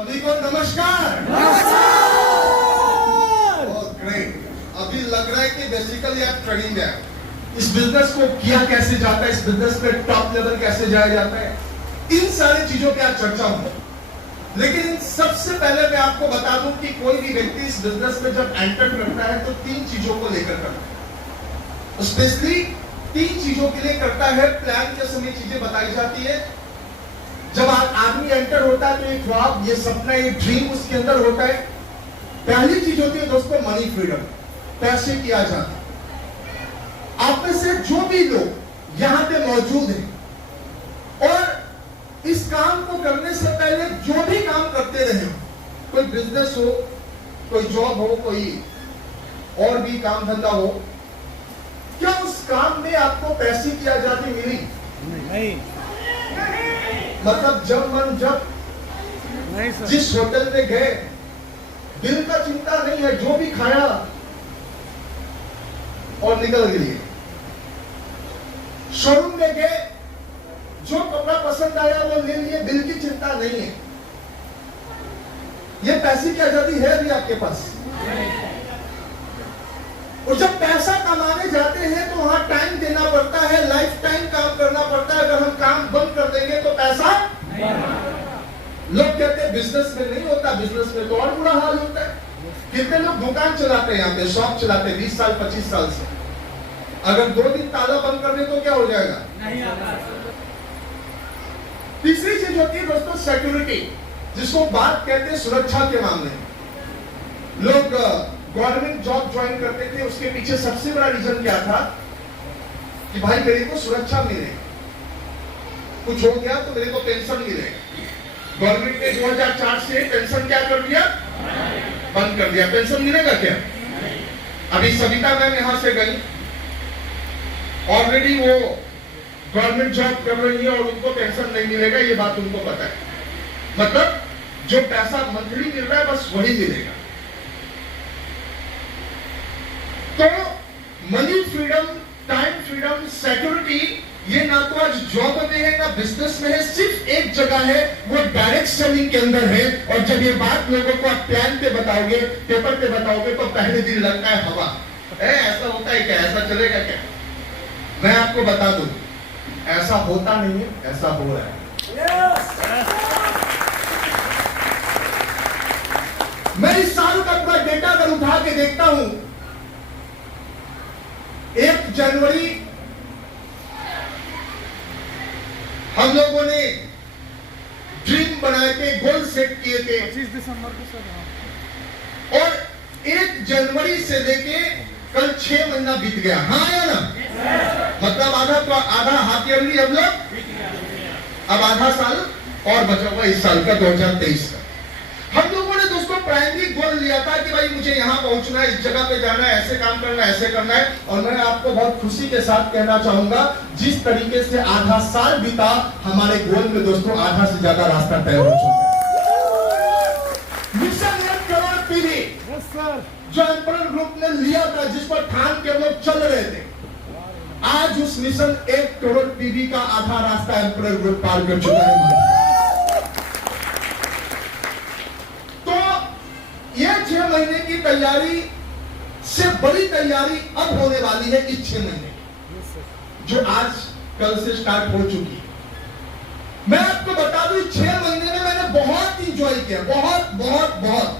सभी को नमस्कार। ग्रेट। अभी लग रहा है कि बेसिकली आप ट्रेनिंग है, इस बिजनेस को किया कैसे जाता है, इस बिजनेस पे टॉप लेवल कैसे जाया जाता है, इन सारी चीजों पे आज चर्चा हो। लेकिन सबसे पहले मैं आपको बता दूं कि कोई भी व्यक्ति इस बिजनेस में जब एंटर करता है तो तीन चीजों को लेकर करता है, स्पेशली तीन चीजों के लिए करता है। प्लान के समय चीजें बताई जाती है। जब आदमी एंटर होता है तो एक ख्वाब, ये सपना, ये ड्रीम उसके अंदर होता है। पहली चीज होती है दोस्तों मनी फ्रीडम, पैसे की आजादी। आप में से जो भी लोग यहां पे मौजूद हैं और इस काम को करने से पहले जो भी काम करते रहे हो, कोई बिजनेस हो, कोई जॉब हो, कोई और भी काम धंधा हो, क्या उस काम में आपको पैसे की आजादी मिली? नहीं। मतलब जब मन जब नहीं सर। जिस होटल में गए, बिल का चिंता नहीं है, जो भी खाया और निकल गए। शोरूम में गए, जो कपड़ा पसंद आया वो ले लिए, बिल की चिंता नहीं है। ये पैसे की आजादी है भी आपके पास। और जब पैसा कमाने जाते हैं तो वहां टाइम देना पड़ता है, लाइफ टाइम काम करना पड़ता है। अगर हम काम बंद कर देंगे तो पैसा नहीं। लोग कहते हैं बिजनेस में नहीं होता, बिजनेस में तो और बुरा हाल होता है। कितने लोग दुकान चलाते हैं, यहाँ पे शॉप चलाते हैं 20 साल 25 साल से, अगर 2 दिन ताला बंद कर दे तो क्या हो जाएगा? नहीं आता। तीसरी चीज होती है दोस्तों सिक्योरिटी, जिसको बात कहते हैं सुरक्षा के मामले। लोग गवर्नमेंट जॉब ज्वाइन करते थे, उसके पीछे सबसे बड़ा रीजन क्या था कि भाई मेरे को सुरक्षा मिले, कुछ हो गया तो मेरे को पेंशन मिले। गवर्नमेंट ने 2004 से पेंशन क्या कर दिया? बंद कर दिया। पेंशन मिलेगा क्या? अभी सविता मैम यहां से गई, ऑलरेडी वो गवर्नमेंट जॉब कर रही है और उनको पेंशन नहीं मिलेगा, ये बात उनको पता है। मतलब जो पैसा मंथली मिल रहा है बस वही मिलेगा। तो money freedom, time freedom, security, ये ना तो आज जॉब में है ना बिजनेस में है, सिर्फ एक जगह है, वो डायरेक्ट सेलिंग के अंदर है। और जब ये बात लोगों को आप प्लान पे बताओगे, पेपर पे बताओगे तो पहले दिन लगता है हवा, ऐसा होता है क्या, ऐसा चलेगा क्या? मैं आपको बता दूं, ऐसा होता नहीं है, ऐसा हो रहा है। मैं इस साल का अपना डेटा अगर उठा के देखता हूं, 1 जनवरी हम लोगों ने ड्रीम बनाए थे, गोल सेट किए थे। 25 दिसंबर को सर। और 1 जनवरी से लेके कल 6 महीना बीत गया। हाँ या ना? मतलब आधा हाफ ईयरली हम लोग, अब आधा साल और बचा हुआ इस साल का 2023 का। हम लोगों ने दोस्तों प्राइमरी गोल लिया था कि भाई मुझे यहां पहुंचना है, इस जगह पे जाना है, ऐसे काम करना है, ऐसे करना है। और मैं आपको बहुत खुशी के साथ कहना चाहूंगा, जिस तरीके से आधा साल बीता, हमारे गोल में दोस्तों आधा से ज्यादा रास्ता तय हो चुका है। मिशन 1 करोड़ पीवी जो एम्परर ग्रुप ने लिया था, जिस पर ठान के लोग चल रहे थे, आज उस मिशन 1 करोड़ पीवी का आधा रास्ता एम्परर ग्रुप पार कर चुका है। ये 6 महीने की तैयारी से बड़ी तैयारी अब होने वाली है इस 6 महीने, जो आज कल से स्टार्ट हो चुकी है। मैं आपको बता दूं, 6 महीने में मैंने बहुत इंजॉय किया, बहुत बहुत बहुत।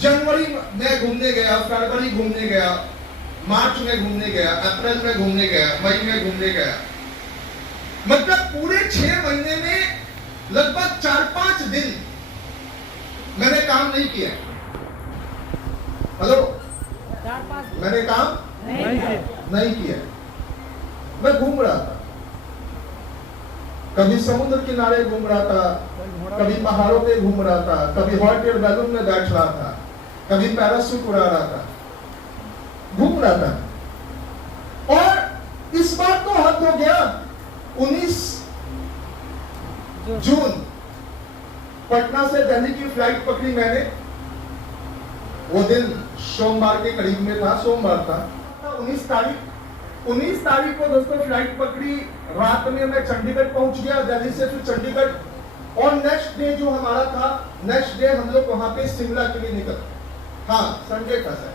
जनवरी में घूमने गया, फरवरी घूमने गया, मार्च में घूमने गया, अप्रैल में घूमने गया, मई में घूमने गया। मतलब पूरे 6 महीने में लगभग 4-5 दिन मैंने काम नहीं किया। हेलो, मैंने काम नहीं किया। मैं घूम रहा था, कभी समुद्र किनारे घूम रहा था, कभी पहाड़ों पे घूम रहा था, कभी हॉट एयर बैलून में बैठ रहा था, कभी पैराशूट उड़ा रहा था, घूम रहा था। और इस बार तो हद हो गया। 19 जून पटना से दिल्ली की फ्लाइट पकड़ी मैंने। वो दिन सोमवार के करीब में था, सोमवार था, 19 तारीख को दोस्तों फ्लाइट पकड़ी। रात में मैं चंडीगढ़ पहुंच गया, दिल्ली से फिर चंडीगढ़ और नेक्स्ट डे जो हमारा था, नेक्स्ट डे हम लोग वहां पे शिमला के लिए निकल, हाँ संडे था सर,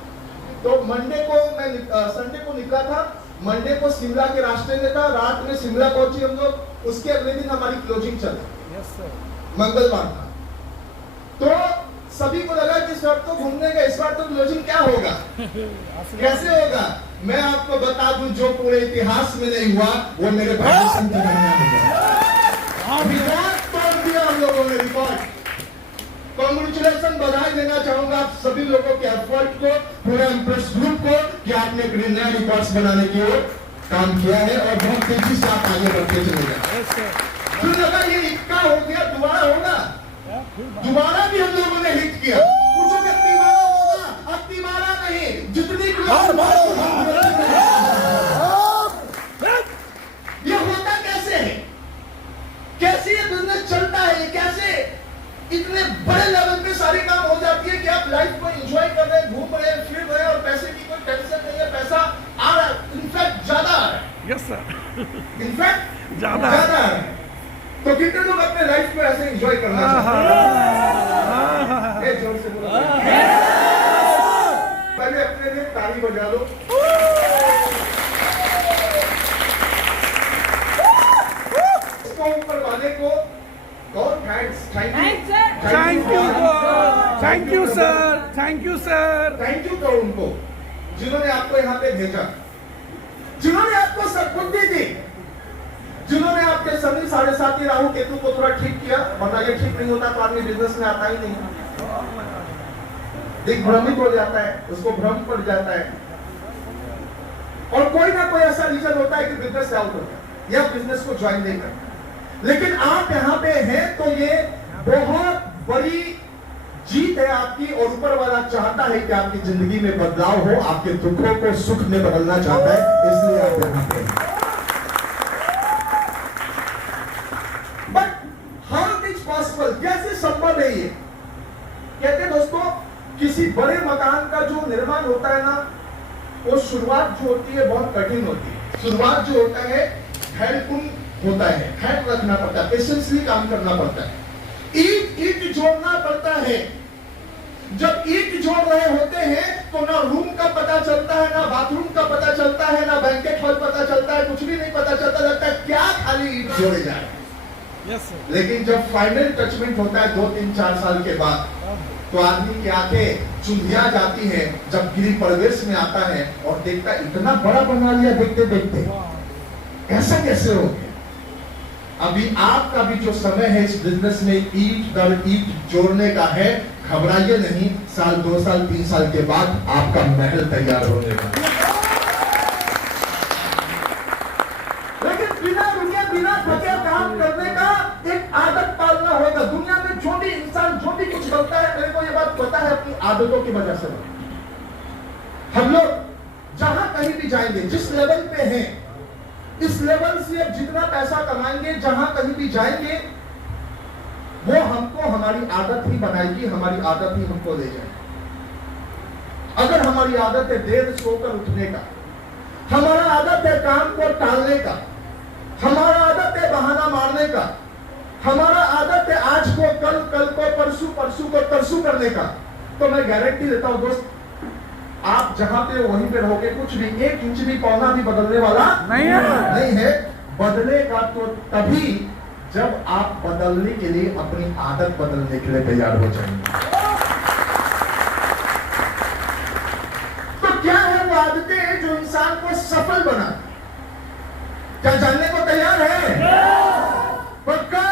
तो मंडे को मैं संडे को निकला था, मंडे को शिमला के रास्ते में था, रात में शिमला पहुंची हम लोग, उसके अगले दिन हमारी क्लोजिंग चली। Yes sir. मंगलवार था, तो सभी को लगा कि सर तो घूमने का, इस बार तो क्लोजिंग क्या होगा, कैसे होगा। मैं आपको बता दूं, जो पूरे इतिहास में नहीं हुआ वो मेरे भाई संत रिकॉर्ड तोड़ दिया हम लोगों ने, रिकॉर्ड। कांग्रेचुलेशन, बधाई देना चाहूंगा आप सभी लोगों के एफर्ट को, पूरे एम्प्रेस ग्रुप को, कि आपने एक नया रिकॉर्ड्स बनाने की ओर काम किया है और बहुत तेजी से आप आगे बढ़ते चले गए। फिर लगा ये इक्का हो गया, दोबारा होगा, दोबारा भी हम लोगों ने हिट किया। पूछो कि तिबारा होगा, अब तिबारा नहीं, जितनी ये होता कैसे है, कैसे ये बिजनेस चलता है, कैसे इतने बड़े लेवल पे सारी काम हो जाती है कि आप लाइफ को एंजॉय कर रहे हैं, घूम रहे हैं, फिर रहे हैं और पैसे की कोई टेंशन नहीं है, पैसा आ रहा है, इनफैक्ट ज्यादा आ रहा है। Yes sir. इनफैक्ट ज्यादा आ रहा है। तो कितने लोग अपने लाइफ को ऐसे एंजॉय करना चाहते हैं? जोर से बोलो। पहले अपने लिए ताली बजा लो। इसको ऊपर वाले को God thanks, thank you, thank you sir, thank you sir, thank you करो उनको जिन्होंने आपको यहाँ पे भेजा, जिन्होंने आपको सद्बुद्धि दी, जिन्होंने आपके सभी साढ़े साथी राहु केतु को थोड़ा ठीक किया, वरना ये ठीक नहीं होता तो आदमी बिजनेस में आता ही नहीं, दिग्भ्रमित हो जाता है, उसको भ्रम पड़ जाता है, और कोई ना कोई ऐसा रीजन होता है कि बिजनेस आउट हो गया या बिजनेस को ज्वाइन नहीं करता। लेकिन आप यहाँ पे हैं तो ये बहुत बड़ी जीत है आपकी, और ऊपर वाला चाहता है कि आपकी जिंदगी में बदलाव हो, आपके दुखों को सुख में बदलना चाहता है, इसलिए आप यहाँ पे हैं। कैसे संभव है ये? कहते हैं दोस्तों, किसी बड़े मकान का जो निर्माण होता है ना, वो शुरुआत जो होती है बहुत कठिन होती है। शुरुआत जो होता है धैर्यपूर्ण होता है, धैर्य रखना पड़ता है, पेशेंसली काम करना पड़ता है, ईंट जोड़ना पड़ता है। जब ईंट जोड़ रहे होते हैं तो ना रूम का पता चलता है, ना बाथरूम का पता चलता है, ना बैंकेट हॉल पता चलता है, कुछ भी नहीं पता चलता, लगता है क्या खाली ईंट जोड़े जा रहे हैं। Yes sir. लेकिन जब फाइनल टचमेंट होता है 2, 3, 4 साल के बाद, तो आदमी की आंखें चुंधिया जाती है जब गिरी प्रवेश में आता है और देखता है इतना बड़ा बना लिया देखते देखते, ऐसा कैसे हो गया। अभी आपका भी जो समय है इस बिजनेस में ईंट दर ईंट जोड़ने का है, घबराइए नहीं, साल 2 साल 3 साल के बाद आपका महल तैयार होने का। लेकिन बिना रुके बिना थके काम करने का एक आदत पालना होगा। दुनिया में जो भी इंसान जो भी कुछ करता है, मेरे को ये बात पता है, अपनी आदतों की वजह से। हम लोग जहां कहीं भी जाएंगे, जिस लेवल पे हैं, इस लेवल से अब जितना पैसा कमाएंगे, जहां कहीं भी जाएंगे, वो हमको हमारी आदत ही बनाएगी, हमारी आदत ही हमको ले जाएगी। अगर हमारी आदत है देर सोकर उठने का, हमारा आदत है काम को टालने का, हमारा आदत है बहाना मारने का, हमारा आदत है आज को कल, कल को परसों, परसों को तरसों करने का, तो मैं गारंटी देता हूं दोस्त, आप जहां पे वहीं पे रहोगे, कुछ भी 1 इंच भी पौधा भी बदलने वाला नहीं है। बदलेगा तो तभी जब आप बदलने के लिए अपनी आदत बदलने के लिए तैयार हो जाएंगे। तो क्या है वो आदतें जो इंसान को सफल बना? क्या जानने को तैयार है? पक्का?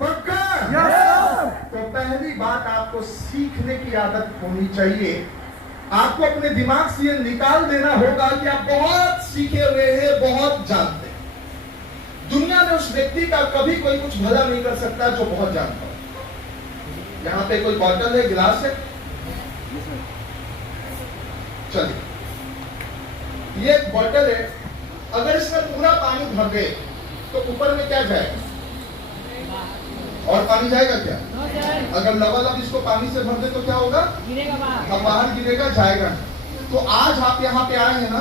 पक्का? तो पहली बात, आपको सीखने की आदत होनी चाहिए। आपको अपने दिमाग से ये निकाल देना होगा कि आप बहुत सीखे हुए हैं, बहुत जानते हैं। दुनिया में उस व्यक्ति का कभी कोई कुछ भला नहीं कर सकता जो बहुत जानता हो। यहाँ पे कोई बॉटल है, गिलास है, चलिए, ये एक बॉटल है, अगर इसमें पूरा पानी भर दे तो ऊपर में क्या जाएगा? और पानी जाएगा क्या? अगर लबालब इसको पानी से भर दे तो क्या होगा? हम बाहर गिरेगा, जाएगा। तो आज आप यहाँ पे आए हैं ना,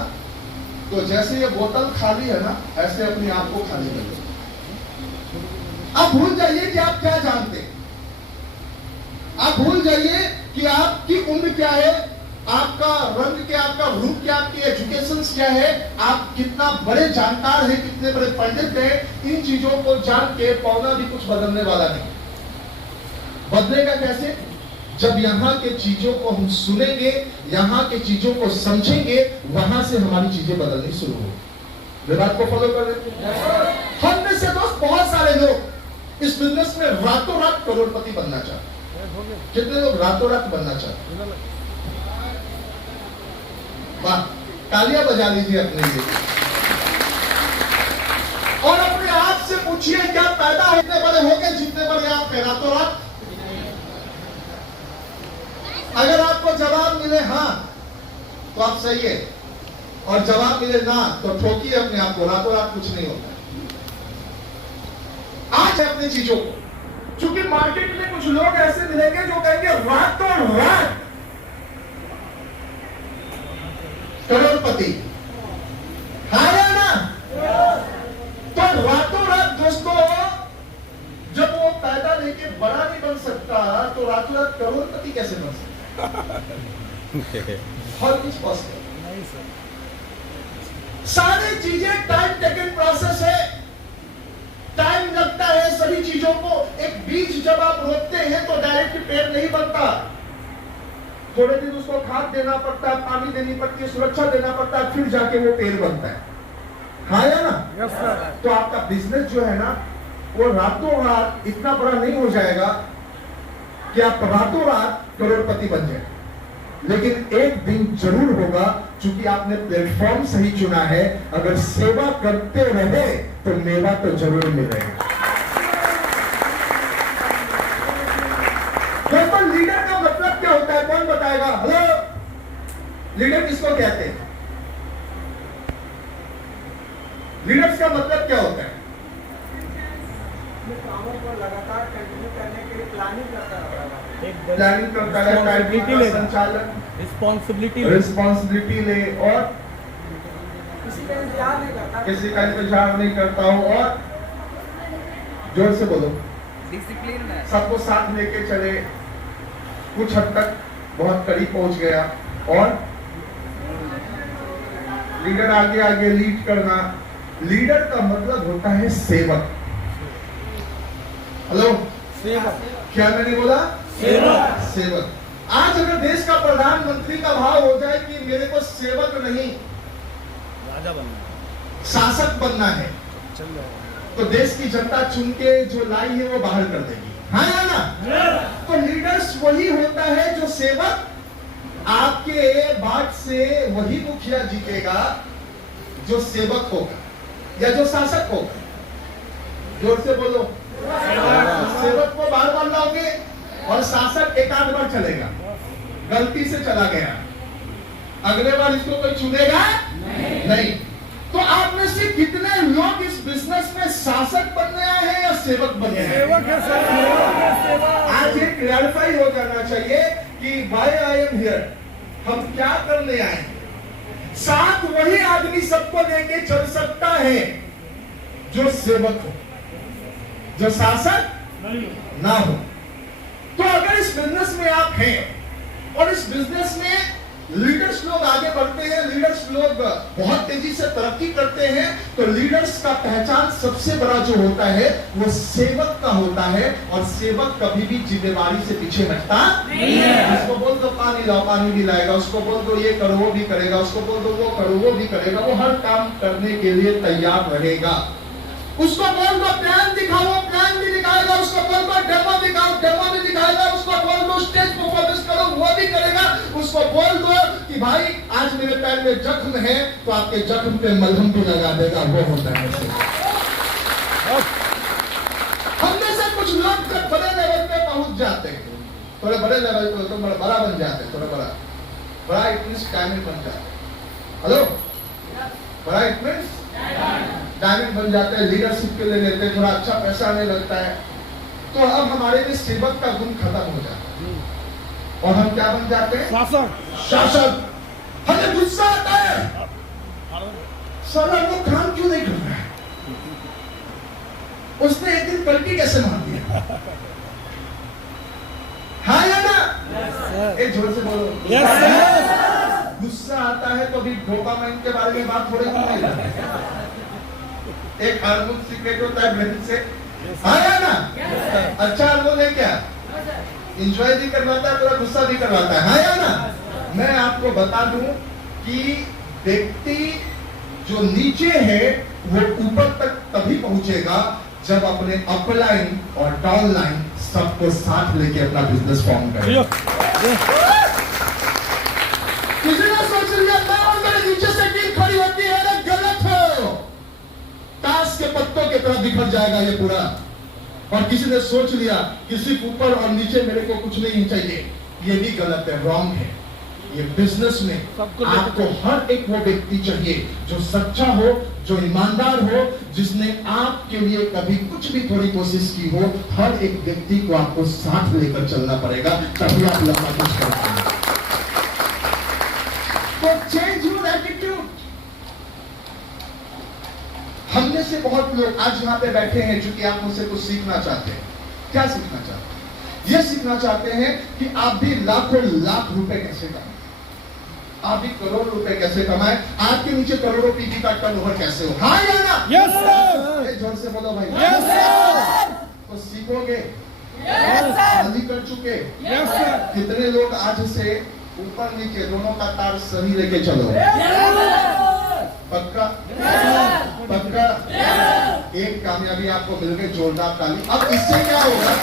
तो जैसे ये बोतल खाली है ना, ऐसे अपने आप को खाली कर लो। आप भूल जाइए कि आप क्या जानते हैं, आप भूल जाइए कि आपकी उम्र क्या है, आपका रंग क्या, आपका रूप क्या, आपकी एजुकेशन क्या है, आप कितना बड़े जानकार हैं, कितने बड़े पंडित हैं। इन चीजों को जान के पौधा भी कुछ बदलने वाला नहीं। बदलेगा कैसे? जब यहाँ के चीजों को हम सुनेंगे, यहाँ के चीजों को समझेंगे, वहां से हमारी चीजें बदलनी शुरू होगी। मेरी बात को फॉलो कर रहे हैं? हम में से दोस्त बहुत सारे लोग इस बिजनेस में रातों रात करोड़पति बनना चाहते हैं। कितने लोग रातों रात बनना चाहते हैं? वाह, तालियां बजा लीजिए अपने लिए। और अपने आप से पूछिए, क्या पैदा होने बड़े हो गए जितने बड़े आप हैं रातों रात? अगर आपको जवाब मिले हाँ तो आप सही है, और जवाब मिले ना तो ठोकिए अपने आप को। रातों रात कुछ नहीं होता। आज है अपनी चीजों को, क्योंकि मार्केट में कुछ लोग ऐसे मिलेंगे जो कहेंगे रातों रात करोड़पति, हाँ या ना? तो रातों रात दोस्तों, जब वो पैदा लेके बड़ा नहीं बन सकता तो रातों रात करोड़पति कैसे बन सकता? हर कुछ पॉसिबल। सारी चीजें टाइम टेकन प्रोसेस है, टाइम लगता है सभी चीजों को। एक बीज जब आप रोपते हैं तो डायरेक्ट पेड़ नहीं बनता, थोड़े दिन उसको खाद देना पड़ता है, पानी देनी पड़ती है, सुरक्षा देना पड़ता है, फिर जाके वो पेड़ बनता है, हाँ या ना? Yes sir. तो आपका बिजनेस जो है ना, वो रातों रात इतना बड़ा नहीं हो जाएगा कि आप रातों रात करोड़पति बन जाए, लेकिन एक दिन जरूर होगा, क्योंकि आपने प्लेटफॉर्म सही चुना है। अगर सेवा करते रहे तो मेवा तो जरूर मिलेगा। दोस्तों, लीडर का मतलब क्या होता है? कौन बताएगा? हेलो, लीडर किसको कहते हैं? लीडर्स का मतलब क्या होता है? कामों को लगातार कंटिन्यू करने के लिए प्लानिंग करता रहता है, प्लानिंग करता है, संचालन, रिस्पॉन्सिबिलिटी ले, और किसी का इंतजार नहीं करता, किसी का इंतजार नहीं करता हूं, और जोर से बोलो, डिसिप्लिन है, सबको साथ लेके चले, कुछ हद तक बहुत करीब पहुंच गया, और लीडर आगे आगे लीड करना। लीडर का मतलब होता है सेवक। हेलो, क्या मैंने बोला? सेवक। आज अगर देश का प्रधानमंत्री का भाव हो जाए कि मेरे को सेवक नहीं राजा बनना, शासक बनना है, तो देश की जनता चुन के जो लाई है वो बाहर कर देगी, हाँ या ना? तो लीडर्स वही होता है जो सेवक। आपके बाद से वही मुखिया जीतेगा जो सेवक होगा या जो शासक होगा। जोर से बोलो। सेवक को बार बार लाओगे और शासक एक आध बार चलेगा, गलती से चला गया, अगले बार इसको कोई चुनेगा नहीं। तो आप में से कितने लोग इस बिजनेस में शासक बनने आए हैं या सेवक बनने आए हैं? सेवक है सर, सेवक है। आज ये क्लैरिफाई हो जाना चाहिए कि व्हाई आई एम हियर, हम क्या करने आए हैं। साथ वही आदमी सबको लेके चल सकता है जो सेवक हो, जो शासक ना हो। तो अगर इस बिजनेस में आप हैं और इस बिजनेस में लीडर्स लोग आगे बढ़ते हैं, लीडर्स लोग बहुत तेजी से तरक्की करते हैं, तो लीडर्स का पहचान सबसे बड़ा जो होता है वो सेवक का होता है। और सेवक कभी भी जिम्मेवारी से पीछे हटता नहीं है। उसको बोल दो पानी लाओ, पानी भी लाएगा, उसको बोल दो ये करो वो भी करेगा, उसको बोल दो वो करो वो भी करेगा, वो हर काम करने के लिए तैयार रहेगा। उसको बोल दो प्लान दिखाओ, वो प्लान भी दिखाएगा, उसको बोल दो डेमो दिखाओ, डेमो भी दिखाएगा, उसको बोल दो स्टेज परफॉर्मेंस करो, वो भी करेगा। उसको बोल दो कि भाई आज मेरे पैर में जख्म है, तो आपके जख्म पे मलहम भी लगा देगा, वो होता है। हम में से कुछ लोग जब बड़े लेवल पे पहुंच जाते हैं, थोड़े बड़े लेवल पे तो बड़ा बन जाते हैं, थोड़ा बड़ा इट मींस डायमंड बन जाते हैं। हेलो, बड़ा इट मींस डायमंड बन जाते हैं, लीडरशिप के लिए लेते हैं, थोड़ा अच्छा पैसा आने लगता है, तो अब हमारे में सेवक का गुण खत्म हो जाता है और हम क्या बन जाते हैं? शासक। हमें गुस्सा आता है, साला वो काम क्यों नहीं कर रहा है, उसने एक दिन पलटी कैसे मार दिया? हाँ या ना? एक जोर से बोलो। गुस्सा आता है तो अभी डोपामाइन के बारे में बात थोड़ी नहीं है। एक हार्मोन सीक्रेट होता है ब्रेन से। हाँ या ना? अच्छा हार्मोन है क्या? इंजॉय भी करवाता है, थोड़ा गुस्सा भी करवाता है। हाँ या ना? मैं आपको बता दूं कि व्यक्ति जो नीचे है वो ऊपर तक तभी पहुंचेगा जब अपने अपलाइन और डाउनलाइन सबको साथ लेके अपना बिजनेस फॉर्म करे। किसी ने सोच लिया मैं और मेरे नीचे से टीम खड़ी होती है, अरे गलत हो। ताश के पत्तों की तरह बिखर जाएगा ये पूरा। और किसी ने सोच लिया कि सिर्फ ऊपर और नीचे मेरे को कुछ नहीं चाहिए, ये भी गलत है, रॉन्ग है। ये बिजनेस में आपको हर एक वो व्यक्ति चाहिए जो सच्चा हो, जो ईमानदार हो, जिसने आपके लिए कभी कुछ भी थोड़ी कोशिश की हो। हर एक व्यक्ति को आपको साथ लेकर चलना पड़ेगा, तभी आप लंबा कुछ कर पाएंगे। तो चेंज योर एटीट्यूड। हमने से बहुत लोग आज यहाँ पे बैठे हैं चूंकि आप मुझसे कुछ सीखना चाहते हैं। क्या सीखना चाहते हैं? ये सीखना चाहते हैं कि आप भी लाखों लाख रुपए कैसे कमाएं, आप भी करोड़ रुपए कैसे कमाएं, आपके नीचे करोड़ों पीवी का टर्नओवर कैसे हो। हाँ या ना? यस सर, जोर से बोलो भाई। यस सर, तो सीखोगे? यस सर, शादी कर चुके? यस सर, कितने लोग आज से ऊपर नीचे दोनों का तार सही लेके चलो? पक्का? पक्का? एक कामयाबी आपको मिल गई, जोरदार ताली। अब इससे क्या होगा?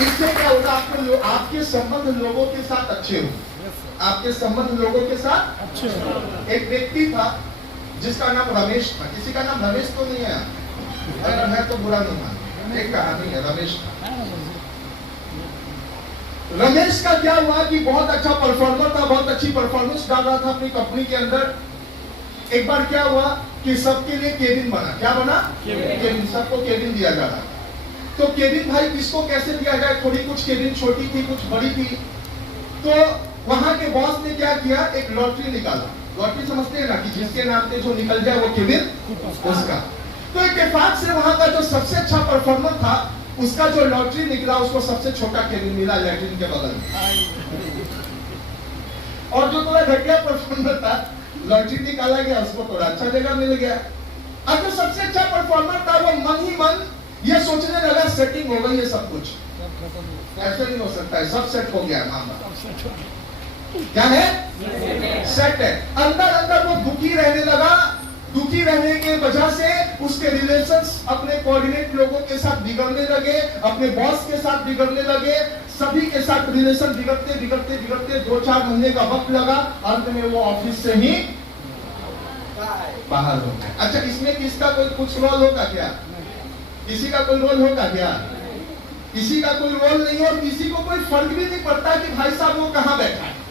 इससे क्या होगा? आपके संबंध लोगों के साथ अच्छे हो, आपके संबंध लोगों के साथ अच्छे हो। एक व्यक्ति था जिसका नाम रमेश था। किसी का नाम रमेश तो नहीं है, अगर मैं तो बुरा नहीं मानता, एक कहानी है। रमेश था। रमेश का क्या हुआ कि बहुत अच्छा परफॉर्मर था, बहुत अच्छी परफॉर्मेंस डाल रहा था अपनी कंपनी के अंदर। एक बार क्या हुआ कि सबके लिए केबिन बना। क्या बना? केबिन। सबको केबिन दिया जा रहा। तो केबिन भाई किसको कैसे दिया जाए? थोड़ी कुछ केबिन छोटी थी, कुछ बड़ी थी। तो वहां के बॉस ने क्या किया, एक लॉटरी निकाला। लॉटरी समझते हैं ना कि जिसके नाम पे जो निकल जाए वो केबिन उसका। तो इत्तेफाक से वहां का जो सबसे अच्छा परफॉर्मर था उसका जो लॉटरी निकला उसको सबसे छोटा केबिन मिला लैट्रिन के बगल में। और जो थोड़ा घटिया परफॉर्मर था, लॉटरी निकाला गया, उसको थोड़ा अच्छा जगह मिल गया। अब जो सबसे अच्छा परफॉर्मर था वो मन ही मन ये सोचने लगा सेटिंग हो गई है सब कुछ, ऐसे नहीं हो सकता है, सब सेट हो गया है मामला। क्या है? सेट है। अंदर अंदर वो दुखी रहने लगा। दुखी रहने के वजह से उसके रिलेशंस अपने कोऑर्डिनेट लोगों के साथ बिगड़ने लगे, अपने बॉस के साथ बिगड़ने लगे, सभी के साथ रिलेशन बिगड़ते बिगड़ते बिगड़ते 2-4 महीने का वक्त लगा। अंत में वो ऑफिस से ही बाहर हो गए। अच्छा, इसमें किसका कोई कुछ रोल होगा क्या? किसी का कोई रोल होगा क्या? किसी का कोई रोल नहीं, और किसी को कोई फर्क भी नहीं पड़ता कि भाई साहब वो कहां बैठा है।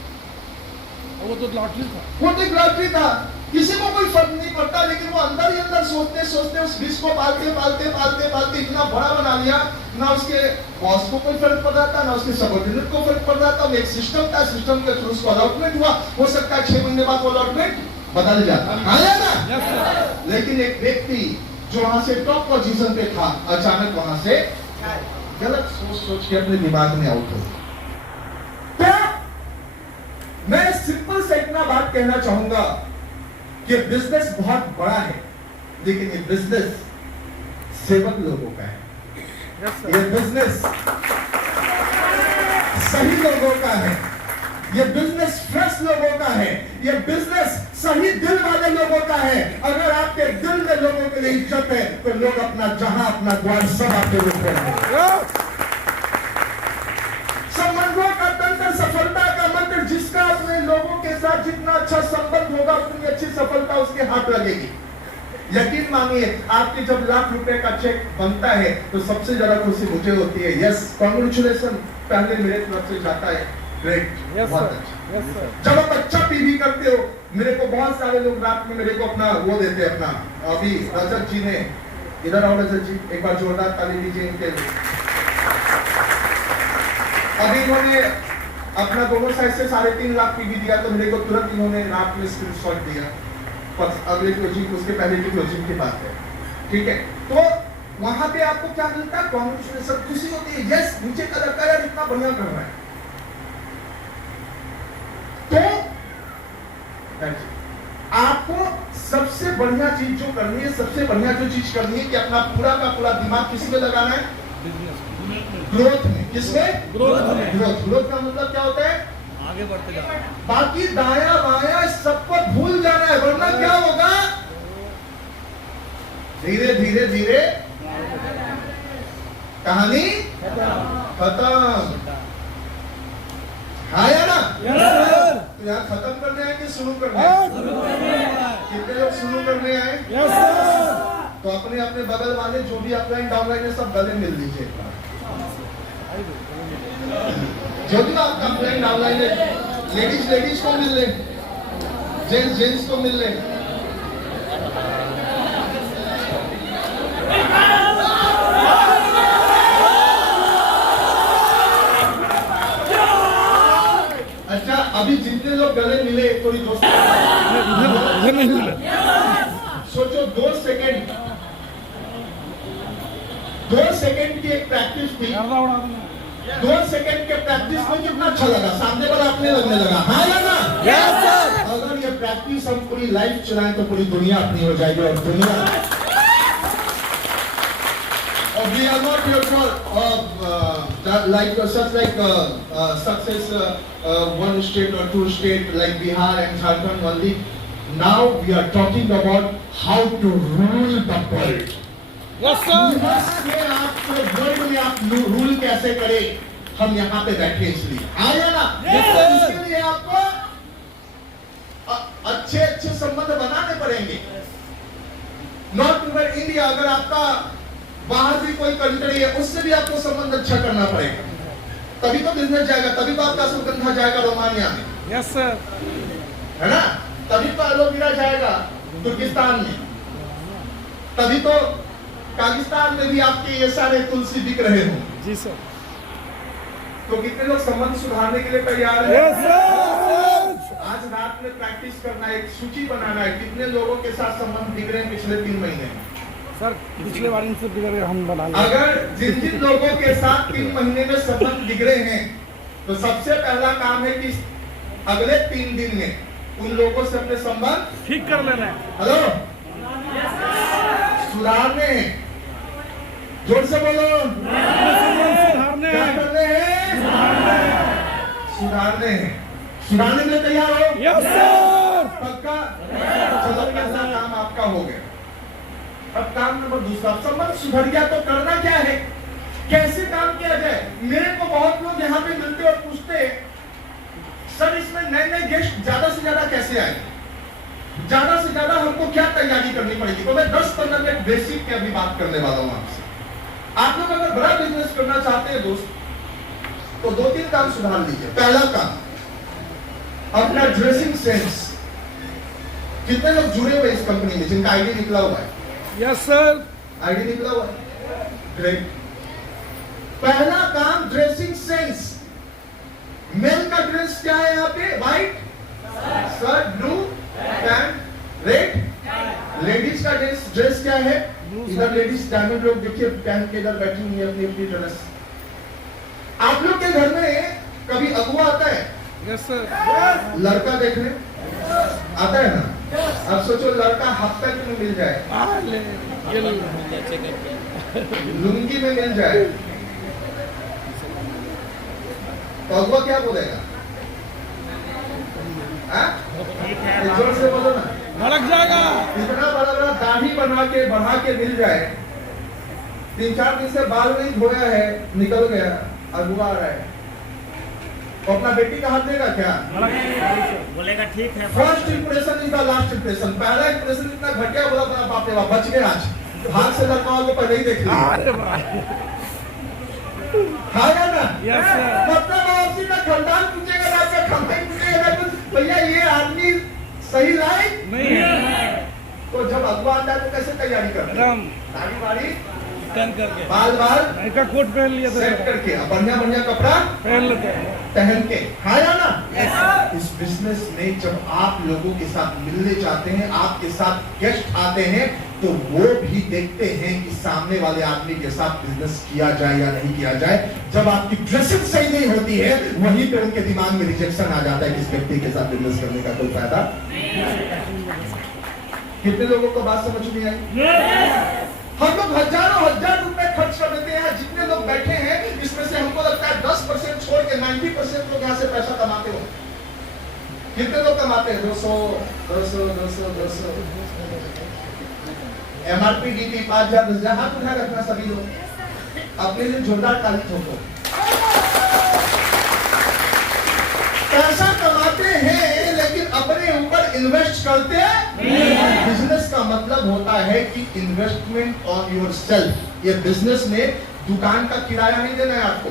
वो तो लॉटरी था, वो तो एक लॉटरी था, किसी को कोई फर्क नहीं पड़ता। लेकिन वो अंदर ही अंदर सोचते सोचते उस विष को पालते पालते पालते पालते इतना बड़ा बना लिया, ना उसके बॉस को कोई फर्क पड़ रहा था, ना उसके सबऑर्डिनेट को फर्क पड़ रहा था। एक सिस्टम था, सिस्टम के थ्रू उसको अलॉटमेंट हुआ। हो सकता है 6 महीने बाद वो अलॉटमेंट बदल जाता, आया ना? लेकिन एक व्यक्ति जो वहां से टॉप पोजीशन पे था, अचानक वहां से गलत सोच सोच के अपने दिमाग में आउट हो। तो मैं सिंपल से इतना बात कहना चाहूंगा कि बिजनेस बहुत बड़ा है, लेकिन ये बिजनेस सेवक लोगों का है। ये बिजनेस सही लोगों का है। ये बिजनेस फ्रेश लोगों का है। ये बिजनेस सही दिल वाले लोगों का है। अगर आपके दिल में लोगों के लिए इज्जत है तो लोग अपना जहां अपना द्वार सब आपके रूप में। संबंधों का तंत्र, सफलता का मंत्र, जिसका अपने लोगों के साथ जितना अच्छा संबंध होगा उतनी अच्छी सफलता उसके हाथ लगेगी। यकीन मानिए, आपके जब लाख रुपए का चेक बनता है तो सबसे ज्यादा खुशी मुझे होती है। यस, कांग्रेचुलेशन पहले मेरे तरफ से जाता है। ग्रेट, बहुत अच्छा। जब आप अच्छा पीवी करते हो, मेरे को बहुत सारे लोग रात में मेरे को अपना वो देते हैं अपना। अभी रजत जी ने, इधर आओ रजत जी, एक बार जोरदार ताली दीजिए इनके लिए। अभी इन्होंने अपना दोनों साइड से 3.5 लाख पीवी दिया, तो मेरे को तुरंत इन्होंने रात में स्क्रीनशॉट दिया। अगले क्लोजिंग, उसके पहले की क्लोजिंग की बात है, ठीक है। तो वहां पे आपको क्या मिलता है? कॉन्ग्रेचुलेशन, खुशी होती है। यस, नीचे का लड़का यार इतना बढ़िया कर रहा है। तो आपको सबसे बढ़िया चीज जो करनी है, सबसे बढ़िया जो चीज करनी है कि अपना पूरा का पूरा दिमाग किसमें लगाना है? ग्रोथ में। किसमें? ग्रोथ में। ग्रोथ का मतलब क्या होता है? आगे बढ़ते जाओ। बाकी दाया बाया सबको भूल जाना है, वरना क्या होगा? धीरे धीरे धीरे कहानी खत्म। हाँ या ना? तो यहाँ खत्म करने आए कि शुरू करने आए? कितने लोग शुरू करने आए? तो अपने अपने बगल वाले जो भी अपलाइन डाउनलाइन है सब गले मिल लीजिए। जो भी आपका अपलाइन डाउनलाइन है, लेडीज लेडीज को मिल ले, जेंट्स जेंट्स को मिल ले। अच्छा, अभी जितने लोग गले मिले थोड़ी दोस्तों सोचो 2 सेकंड की एक प्रैक्टिस थी। 2 सेकंड के प्रैक्टिस में कितना अच्छा लगा? सामने वाला अपने लगने लगा। हाँ या ना? Yes sir. अगर ये प्रैक्टिस हम पूरी लाइफ चलाएं तो पूरी दुनिया अपनी हो जाएगी। और दुनिया we are not here for like success one state or 2 state like Bihar and Jharkhand only. Now we are talking about how to rule the world. Yes sir. आपको वर्ल्ड में आप रूल कैसे करें, हम यहाँ पे बैठे इसलिए। आया ना? इसके लिए आपको अच्छे अच्छे संबंध बनाने पड़ेंगे। नॉट ओनली इंडिया, अगर आपका बाहर भी कोई कंट्री है उससे भी आपको संबंध अच्छा करना पड़ेगा, तभी तो बिजनेस जाएगा, तभी तो आपका सुगंधा जाएगा रोमानिया में। Yes sir. है ना? तभी तो एलोवेरा जाएगा तुर्किस्तान में, तभी तो पाकिस्तान में भी आपके ये सारे तुलसी बिक रहे हो। जी सर। तो कितने लोग संबंध सुधारने के लिए तैयार हैं? Yes sir. आज रात में प्रैक्टिस करना है, एक सूची बनाना है कितने लोगों के साथ संबंध बिगड़े हैं पिछले 3 महीने में। सर पिछले बार इनसे बिगड़ गए, हम बना लेंगे। अगर जिन जिन लोगों के साथ 3 महीने में संबंध बिगड़े हैं, तो सबसे पहला काम है कि अगले 3 दिन में उन लोगों से अपने संबंध ठीक कर लेना है। हेलो सुधारने हैं। जोर से बोलो। सुधारने क्या करने हैं? सुधारने हैं। सुधारने के लिए तैयार हो? Yes sir. पक्का? चलो कैसा काम आपका हो गया। अब काम नंबर 2, संबंध सुधर गया तो करना क्या है, कैसे काम किया जाए? मेरे को बहुत लोग यहाँ पे मिलते और पूछते सर इसमें नए नए गेस्ट ज्यादा से ज्यादा कैसे आए, ज्यादा से ज्यादा हमको क्या तैयारी करनी पड़ेगी? तो मैं 10-15 मिनट बेसिक की अभी बात करने वाला हूँ आपसे। आप लोग अगर बड़ा बिजनेस करना चाहते हैं दोस्त, तो 2-3 काम सुधार लीजिए। पहला काम, अपना ड्रेसिंग सेंस। कितने लोग जुड़े हुए इस कंपनी में जिनका आईडी निकला हुआ है? Yes sir. आईडी निकला हुआ है? ग्रेट। पहला काम ड्रेसिंग सेंस। मेल का ड्रेस क्या है यहाँ पे? White shirt, blue pant, red. Ladies का ड्रेस क्या है? इधर लेडीज डायमंड लोग देखिए पहन के इधर बैठी हुई है अपनी अपनी ड्रेस। आप लोग के घर में कभी अगुआ आता है? Yes sir. लड़का देखने आता है ना? अब सोचो लड़का हफ्ता में मिल जाए, लुंगी में मिल जाए, तो अगुआ क्या बोलेगा? जोर से बोलो ना। भड़क जाएगा। इतना बड़ा बड़ा दाढ़ी बना के बढ़ा के मिल जाए, 3-4 दिन से बाल नहीं धोया है, निकल गया, अगुआ आ रहा है, तो अपना बेटी का हाथ देगा क्या? बोलेगा ठीक है। First impression is the last impression. पहला इंप्रेशन इतना घटिया बोला, बड़ा बाप रे बाप, बच गए आज, हाथ से लड़का को पहले ही देख लिया। अरे भाई। हाँ या ना? Yes sir. मतलब आपसी ना खानदान पूछेगा ना, आपका खानदान पूछेगा तो भैया ये आदमी सही लायक नहीं है। तो जब अगुआ आता है तो कैसे तैयारी करते हैं? एकदम। दाढ़ी वाड़ी स्कैन करके बाल बाल नया कोट पहन लिया था सेट करके बढ़िया बढ़िया कपड़ा पहन लेते हैं पहन के, हाँ या ना? इस बिजनेस में जब आप लोगों के साथ मिलने जाते हैं, आपके साथ गेस्ट आते हैं, तो वो भी देखते हैं कि सामने वाले आदमी के साथ बिजनेस किया जाए या नहीं किया जाए। जब आपकी ड्रेसिंग सही नहीं होती है, वहीं पे उनके दिमाग में रिजेक्शन आ जाता है कि इस व्यक्ति के साथ बिजनेस करने का कोई फायदा। कितने लोगों को बात समझ में आई? हम लोग हजारों हजार रुपए खर्च कर देते हैं। जितने लोग बैठे हैं, इसमें से हमको लगता है 10% छोड़ के 90% लोग यहाँ से पैसा कमाते हो। कितने लोग कमाते हैं? 200 200 200 200 MRP DP 5000 10,000 हाथ उठा रखना सभी लोग अपने लिए जोरदार ताली ठोको। पैसा कमाते हैं लेकिन अपने ऊपर इन्वेस्ट करते हैं। बिजनेस का मतलब होता है कि इन्वेस्टमेंट ऑन योर सेल्फ। ये बिजनेस में दुकान का किराया नहीं देना है आपको,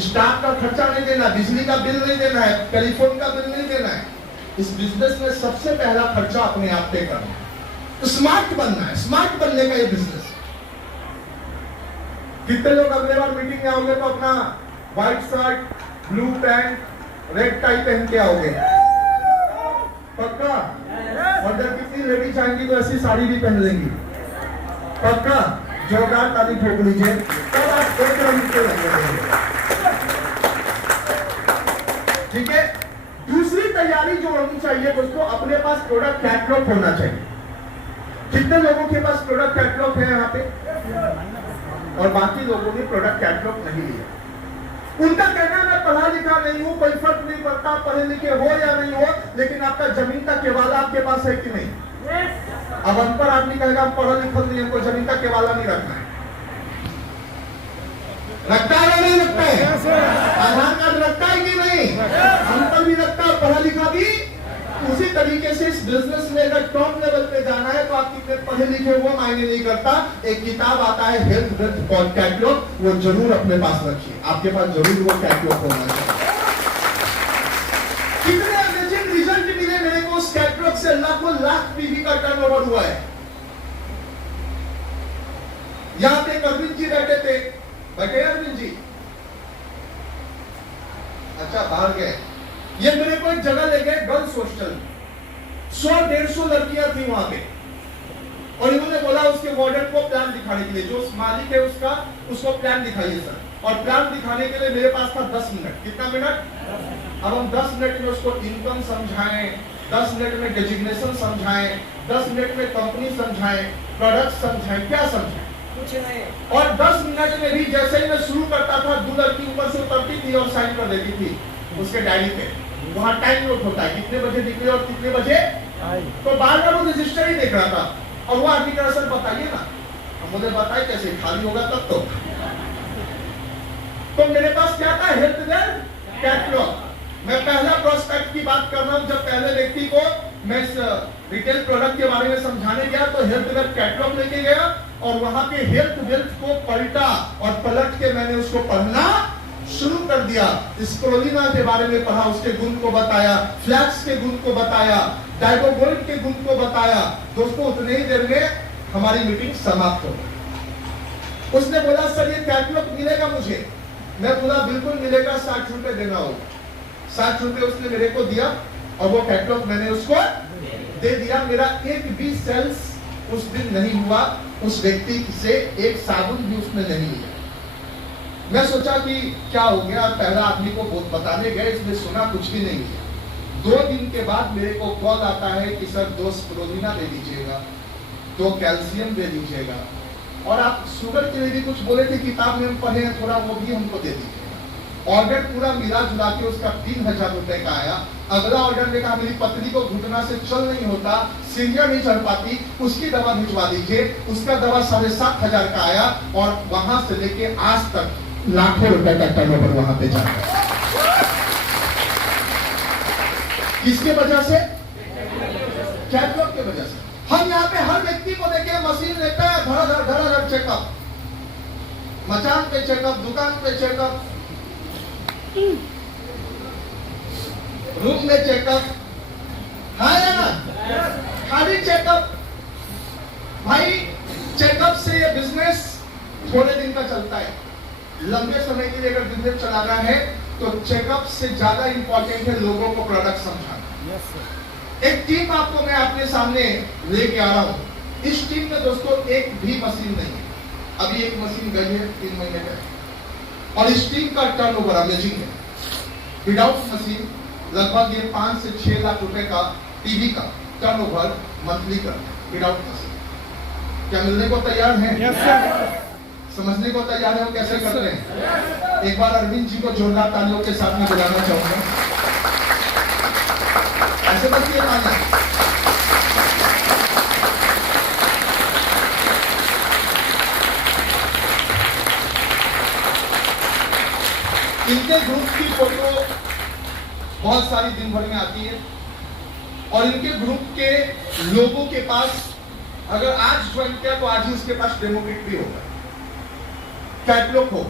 स्टाफ का खर्चा नहीं देना, बिजली का बिल नहीं देना है, टेलीफोन का बिल नहीं देना है। इस बिजनेस में सबसे पहला खर्चा अपने आप पे करना है। स्मार्ट बनना है, स्मार्ट बनने का ये बिजनेस। कितने लोग अगले बार मीटिंग में आओगे तो अपना white shirt, blue pant, red tie पहन के आओगे? पक्का? और जब कितनी लेडीज आएंगी तो ऐसी साड़ी भी पहन लेंगी? पक्का? जोरदार ताली ठोक लीजिए। तब आप एक रंग के लगेंगे। ठीक है? दूसरी तैयारी जो होनी चाहिए दोस्तों, अपने पास प्रोडक्ट कैटलॉग होना चाहिए। कितने लोगों के पास प्रोडक्ट कैटलॉग है यहाँ पे? और बाकी लोगों ने प्रोडक्ट कैटलॉग नहीं लिया। उनका कहना है मैं पढ़ा लिखा नहीं हूं, कोई फर्क नहीं पड़ता पढ़े लिखे हो या नहीं हो, लेकिन आपका जमीन का केवाला आपके पास है कि नहीं? अब अनपढ़ आदमी कहेगा हम पढ़ा लिखा नहीं, हमको जमीन का केवाला नहीं रखना है। रखता है या नहीं रखता है? आधार कार्ड रखता है कि नहीं? अनपढ़ भी रखता है, पढ़ा लिखा भी। उसी तरीके से इस बिजनेस में अगर टॉप लेवल पे जाना है तो आप कितने पढ़े लिखे वो मायने नहीं करता। एक किताब आता है हेल्थ वेल्थ कैटलॉग, वो जरूर अपने पास रखिए। आपके पास जरूर वो कैटलॉग होना चाहिए। कितने अमेजिंग रिजल्ट मिले मेरे को उस कैटलॉग से। लाखों लाख पीवी का टर्नओवर हुआ है। यहाँ पे अरविंद जी बैठे थे, बैठे अरविंद जी? अच्छा बाहर गए। ये मेरे को एक जगह ले गए गर्ल्स हॉस्टल, 100-150 लड़कियां थी वहां पे, और इन्होंने बोला उसके वार्डन को प्लान दिखाने के लिए, जो मालिक है उसका, उसको प्लान दिखाइए सर। और प्लान दिखाने के लिए मेरे पास था 10 मिनट। कितना मिनट? अब हम 10 मिनट में उसको इनकम समझाएं, 10 मिनट में डेजिग्नेशन समझाएं, 10 मिनट में कंपनी समझाएं, प्रोडक्ट समझाएं, क्या समझाएं? कुछ नहीं। और 10 मिनट में भी जैसे ही मैं शुरू करता था, 2 लड़की ऊपर से उतरती थी और साइन कर देती थी उसके डायरी पे। वहां टाइम नोट होता है, कितने बजे निकले और कितने बजे। तो बार बार वो रजिस्टर ही देख रहा था, और वो आदमी कहा सर बताइए ना। हम मुझे बताए कैसे, खाली होगा तब तो मेरे पास क्या था? Health wealth catalogue. मैं पहला प्रोस्पेक्ट की बात कर रहा हूं। जब पहले व्यक्ति को मैं इस रिटेल प्रोडक्ट के बारे में समझाने गया तो हेल्थ वेल्थ कैटलॉग लेके गया, और वहां पे हेल्थ वेल्थ को पलटा और पलट के मैंने उसको पढ़ना शुरू कर दिया। स्क्रोलिना के बारे में पढ़ा, उसके गुण को बताया, फ्लैक्स के गुण को बताया, डाइगोगोल्ड के गुण को बताया। दोस्तों उतने ही देर में हमारी मीटिंग समाप्त हो गई। उसने बोला सर ये कैटलॉग मिलेगा मुझे? मैं बोला बिल्कुल मिलेगा, 60 रुपए देना होगा। 60 रुपए उसने मेरे को दिया, और वो कैटलॉग मैंने उसको दे दिया। मेरा एक भी सेल्स उस दिन नहीं हुआ। उस व्यक्ति से एक साबुन भी उसने नहीं लिया। मैं सोचा कि क्या हो गया, पहला आदमी को बहुत बताने गए, इसने सुना कुछ भी नहीं किया। 2 दिन के बाद मेरे को कॉल आता है कि सर 2 स्क्रोलिना दे दीजिएगा, 2 कैल्शियम दे दीजिएगा, और आप शुगर के लिए भी कुछ बोले थे, किताब में हम पढ़े हैं थोड़ा, वो भी हमको दे दीजिएगा। ऑर्डर पूरा मिला जुला के उसका 3000 रुपए का आया। अगला ऑर्डर में कहा मेरी पत्नी को घुटना से चल नहीं होता, सीढ़ियां नहीं चढ़ पाती, उसकी दवा भिजवा दीजिए। उसका दवा 7500 का आया, और वहां से लेके आज तक लाखों रुपए का टर्नओवर वहां पे जाता है। किसके वजह से? कैटलॉग के वजह से। हम यहाँ पे हर व्यक्ति को देखे मशीन लेता है, धड़ाधड़ चेकअप, मचान पे चेकअप, दुकान पे चेकअप, रूम में चेकअप, हाँ या ना? खाली चेकअप। भाई चेकअप से ये बिजनेस थोड़े दिन का चलता है, लंबे समय के लिए अगर बिजनेस चलाना है तो चेकअप से ज्यादा इंपॉर्टेंट है लोगों को प्रोडक्ट समझाना। एक टीम आपको मैं अपने सामने लेके आ रहा हूं। इस टीम में दोस्तों एक भी मशीन नहीं है, अभी एक मशीन गई है 3 महीने पहले, और इस टीम का टर्नओवर अमेजिंग है। विदाउट मशीन लगभग ये 5 से 6 लाख रुपए का टीवी का टर्नओवर मंथली करते हैं विदाउट मशीन। क्या मिलने को तैयार है? Yes sir. समझने को तैयार है वो कैसे करते हैं? एक बार अरविंद जी को जोरदार तालियों के साथ में बुलाना चाहूंगा। ऐसे बच्चे तालियां। इनके ग्रुप की फोटो बहुत सारी दिन भर में आती है और इनके ग्रुप के लोगों के पास अगर आज ज्वाइन किया तो आज ही उसके पास डेमो किट भी होगा, कैटलॉग हो।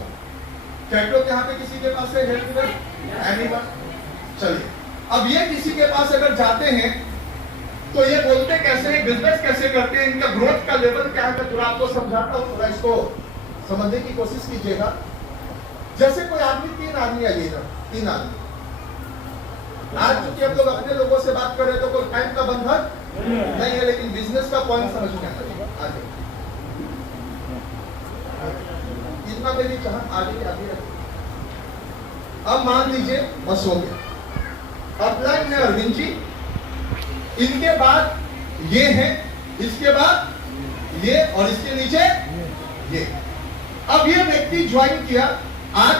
कैटलॉग यहाँ पे किसी के पास है? एनीवन? चलिए, अब ये किसी के पास अगर जाते हैं तो ये बोलते कैसे हैं, बिजनेस कैसे करते हैं, इनका ग्रोथ का लेवल क्या है, मैं थोड़ा आपको समझाता हूँ, थोड़ा इसको समझने की कोशिश कीजिएगा। जैसे कोई आदमी, 3 आदमी आइएगा, 3 आदमी। आज चूंकि हम लोग अपने लोगों से बात कर रहे तो कोई टाइम का बंधन नहीं है, लेकिन बिजनेस का पॉइंट समझ में आगे इतना मेरी चाह आगे आगे। अब मान लीजिए बस हो गया, अपलाइन है अरविंद जी, इनके बाद ये है, इसके बाद ये, और इसके नीचे ये। अब ये व्यक्ति ज्वाइन किया आज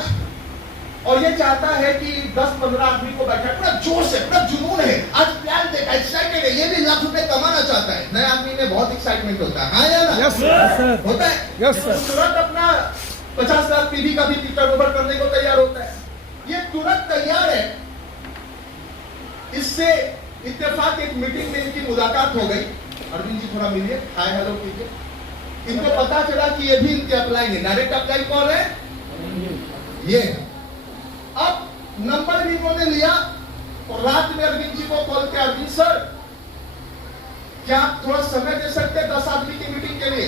और ये चाहता है कि 10-15 आदमी को बैठा, पूरा जोश है, पूरा जुनून है, आज प्लान देखा, एक्साइटेड है, ये भी लाख रुपए कमाना चाहता है। नए आदमी में बहुत एक्साइटमेंट होता है, हाँ या ना? Yes sir. होता है। Yes sir. तुरंत अपना 50 लाख पीवी का भी टर्नओवर करने को तैयार होता है, ये तुरंत तैयार है। इससे इत्तेफाक एक मीटिंग में इनकी मुलाकात हो गई। अरविंद जी थोड़ा मिलिए, हाय हेलो कीजिए। इनको पता चला कि ये भी इनके अप्लाई है। डायरेक्ट अप्लाई कौन है? ये। अब नंबर भी इन्होंने लिया और रात में अरविंद जी को कॉल किया, अरविंद सर क्या आप थोड़ा समय दे सकते हैं 10 आदमी की मीटिंग के लिए?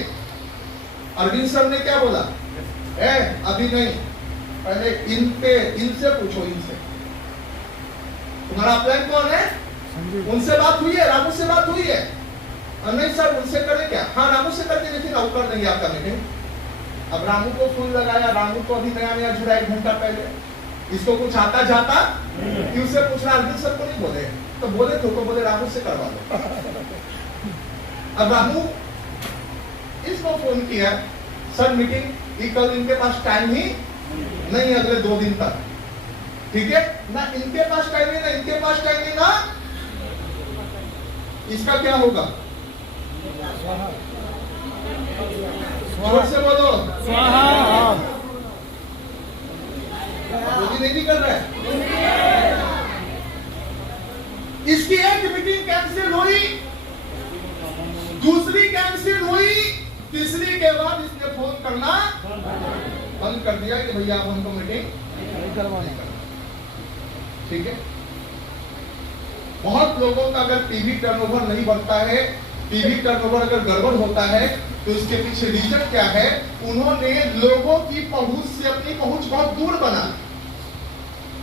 अरविंद सर ने क्या बोला? अभी नहीं, पहले इनसे पूछो, इनसे। तुम्हारा अप्लाई कौन है? उनसे बात हुई है? रामू से बात हुई है? नहीं सर, उनसे करें क्या? हाँ रामू से करके देखिए ना, कर देंगे आपका मीटिंग। अब रामू को फोन लगाया, रामू को अभी नया नया जुड़ा 1 घंटा पहले, इसको कुछ आता जाता कि उससे पूछना, अरविंद सर को नहीं बोले तो बोले तो बोले रामू से करवा दो। अब रामू इसको फोन किया, सर मीटिंग कल इनके पास टाइम ही नहीं, अगले 2 दिन तक, ठीक है ना? इनके पास टाइम है ना, इनके पास टाइम है ना, इसका क्या होगा? जोर से बोलो, वो नहीं कर रहा है। इसकी एक मीटिंग कैंसिल हुई, दूसरी कैंसिल हुई, तीसरी के बाद इसने फोन करना बंद कर दिया कि भैया आप हमको मीटिंग नहीं करवाने। ठीक है, बहुत लोगों का अगर पीवी टर्नओवर नहीं बढ़ता है, पीवी टर्नओवर अगर गड़बड़ होता है तो इसके पीछे रीजन क्या है? उन्होंने लोगों की पहुंच से अपनी पहुंच बहुत दूर बना।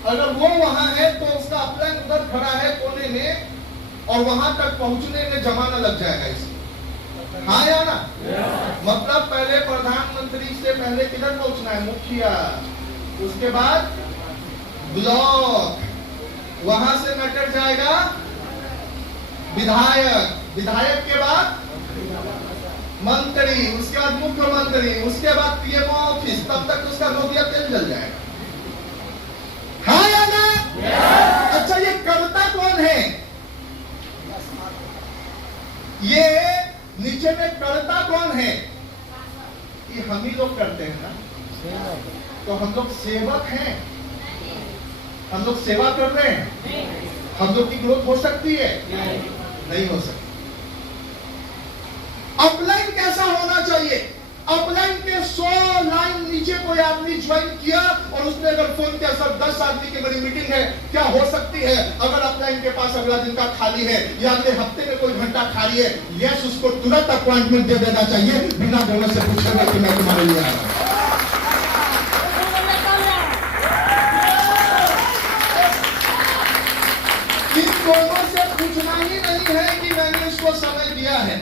अगर वो वहां है तो उसका अपलाइन उधर खड़ा है कोने में और वहां तक पहुंचने में जमाना लग जाएगा इसको, हाँ या ना? मतलब पहले प्रधानमंत्री से पहले किधर पहुंचना है? मुखिया, उसके बाद ब्लॉक, वहां से मैटर जाएगा विधायक, विधायक के बाद मंत्री, उसके बाद मुख्यमंत्री, उसके बाद पीएमओ ऑफिस, तब तक उसका नौकरिया तेल जल जाएगा, हाँ या ना? अच्छा, ये करता कौन है? ये नीचे में करता कौन है? ये हम ही लोग करते हैं ना, तो हम लोग सेवक हैं, हम लोग सेवा कर रहे हैं, हम लोग की ग्रोथ हो सकती है? नहीं हो सकती। अपलाइन कैसा होना चाहिए? अपलाइन के 100 लाइन नीचे कोई आदमी ज्वाइन किया और उसने अगर फोन किया, सर 10 आदमी की बड़ी मीटिंग है, क्या हो सकती है? अगर अपलाइन के पास अगला दिन का खाली है या अगले हफ्ते में कोई घंटा खाली है, यस, उसको तुरंत अपॉइंटमेंट दे देना चाहिए, बिना बोलने से पूछेगा कि मैं तुम्हारे लिए आ रहा हूं। दोनों से पूछना ही नहीं है कि मैंने इसको समय दिया है,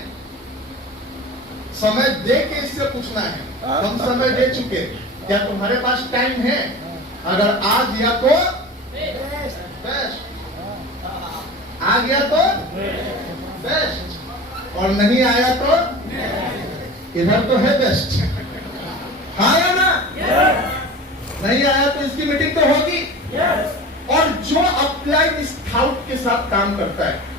समय दे के इससे पूछना है हम समय दे चुके, क्या तुम्हारे पास टाइम है? अगर आ गया तो बेस्ट, आ गया तो बेस्ट, और नहीं आया तो इधर तो है बेस्ट। आया ना? नहीं आया तो इसकी मीटिंग तो होगी। और जो अप्लाइड स्काउट के साथ काम करता है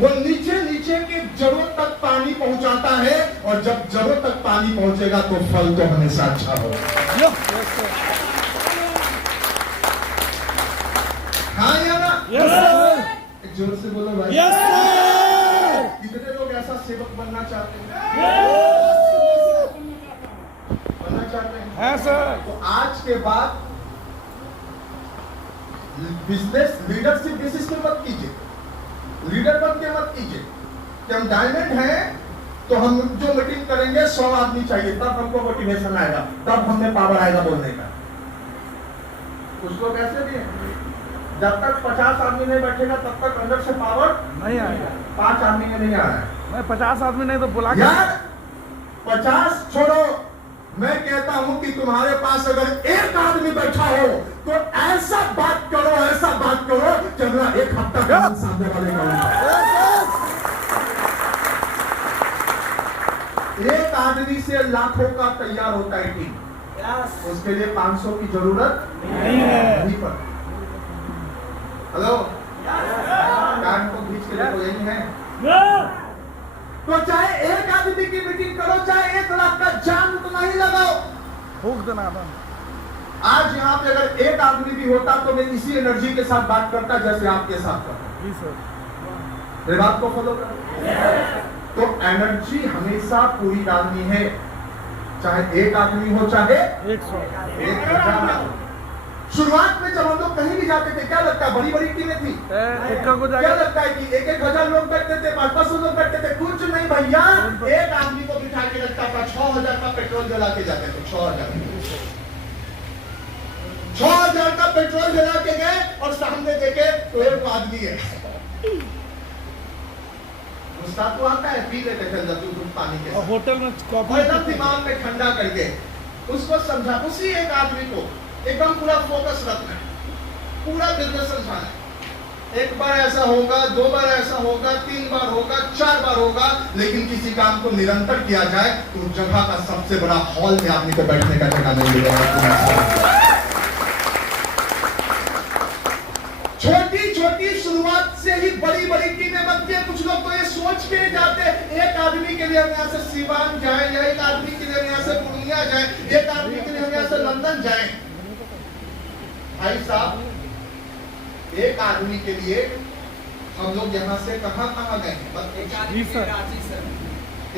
वो नीचे नीचे के जड़ों तक पानी पहुंचाता है, और जब जड़ों तक पानी पहुंचेगा तो फल तो हमेशा अच्छा होगा। हाँ या ना? एक जोर से बोलो भाई। कितने लोग ऐसा सेवक बनना चाहते हैं? बनना चाहते हैं? है सर। तो आज के बाद बिजनेस लीडरशिप बेसिस पे मत कीजिए, लीडर बन के मत कीजिए कि हम डायमंड हैं तो हम जो मीटिंग करेंगे 100 आदमी चाहिए, तब हमको मोटिवेशन आएगा, तब हमें पावर आएगा बोलने का। कुछ लोग ऐसे भी हैं, जब तक 50 आदमी नहीं बैठेगा तब तक अंदर से पावर नहीं आएगा। 5 आदमी में नहीं आ रहा है। मैं 50 आदमी नहीं तो बुला के यार 50 छोड़ो, मैं कहता हूं कि तुम्हारे पास अगर एक आदमी बैठा हो तो ऐसा बात करो, ऐसा बात करो कि अगला 1 हफ्ता का सामने वाले का। एक आदमी से लाखों का तैयार होता है टीम, उसके लिए 500 की जरूरत नहीं है। नहीं पड़ती। हेलो, कार्ड को खींच के देखो, यही है। तो चाहे एक आदमी की मीटिंग करो, चाहे 1 लाख का जान उतना ही लगाओ, फूक देना था। आज यहाँ पे अगर एक आदमी भी होता तो मैं इसी एनर्जी के साथ बात करता जैसे आपके साथ करता। जी सर। मेरी बात को फॉलो करो। तो एनर्जी हमेशा पूरी डालनी है, चाहे एक आदमी हो चाहे 100। शुरुआत में जब हम लोग कहीं भी जाते थे क्या लगता है, बड़ी बड़ी टीमें थी, क्या लगता है कि 1-1 हजार लोग बैठते थे, 500 लोग बैठते थे। कुछ नहीं भैया, एक आदमी को बिठा के रखता था, 6000 का पेट्रोल जला के जाते थे। 6000 का पेट्रोल जला के गए और सामने देखे तो एक आदमी है। गुस्सा तो आता है, पी लेते थे दूध पानी के साथ। होटल में और एकदम दिमाग में ठंडा करके उसको समझा, उसी एक आदमी को एकदम पूरा फोकस रखना है, पूरा बिजनेस समझाना है। 1 बार ऐसा होगा, 2 बार ऐसा होगा, 3 बार होगा, 4 बार होगा, लेकिन किसी काम को निरंतर किया जाए तो जगह का सबसे बड़ा हॉल में आदमी को बैठने का जगह नहीं मिलेगा। छोटी छोटी शुरुआत से ही बड़ी बड़ी टीमें बनती है। कुछ लोग तो ये सोच के जाते हैं एक आदमी के लिए हम यहाँ से सिवान जाए, या एक आदमी के लिए हम यहाँ से पूर्णिया जाए, एक आदमी के लिए हम यहाँ से लंदन जाए। भाई साहब, एक आदमी के लिए हम लोग यहाँ से कहाँ कहाँ गए? जी सर।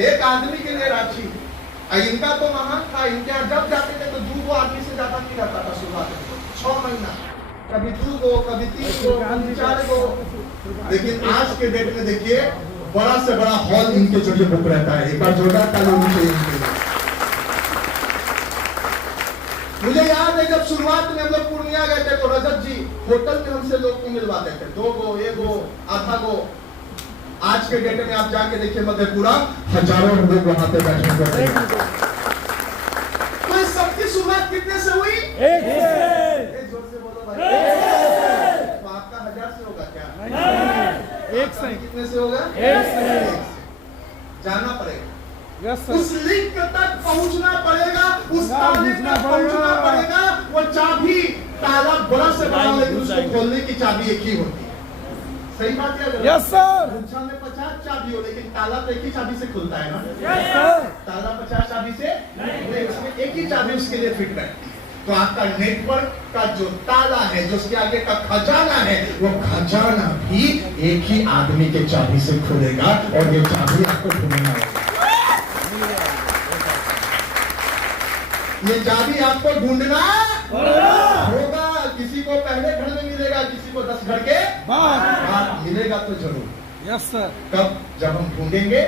एक आदमी के लिए रांची। इनका तो महान था, इनके यहाँ जब जाते थे तो 2 आदमी से ज्यादा नहीं रहता था शुरुआत में, 6 महीना, कभी 2, कभी 3, कभी 4। लेकिन आज के डेट में देखिए बड़ा से बड़ा हॉल इनके जरिए बुक रहता है। एक बार जोरदार ताली होनी चाहिए इनके लिए। मुझे याद है जब शुरुआत में हम लोग पूर्णिया गए थे तो रजत जी होटल में हमसे लोग को मिलवाते थे, 2 गो, 1 गो, आधा गो। आज के डेट में आप जाके देखिए मधेपुरा, हजारों लोग वहां पे बैठे हुए हैं। तो इस सबकी शुरुआत कितने से हुई? एक से। जोर से बोलो भाई। तो आपका 1000 से होगा क्या? एक से। कितने से होगा? एक से। जाना पड़ेगा, यस सर। उस लिंक तक पहुंचना पड़ेगा, उस ताले तक पहुंचना पड़ेगा। वो चाबी, ताला बड़ा से बड़ा, लेकिन उसको खोलने की चाबी एक ही होती है। सही बात है? Yes sir. गुच्छा में 50 चाबी हो, लेकिन ताला तो एक ही चाबी से खुलता है ना। Yes sir. ताला 50 चाबी से नहीं, उसमें एक ही चाबी उसके लिए फिट बैठती है। तो आपका नेटवर्क का जो ताला है, जो उसके आगे का खजाना है, वो खजाना भी एक ही आदमी के चाबी से खुलेगा, और ये चाबी आपको ढूंढना होगा। ये चाबी आपको ढूंढना होगा। किसी को पहले घर में मिलेगा, किसी को 10 घर के बाद मिलेगा तो जरूर। Yes sir. कब? जब हम ढूंढेंगे।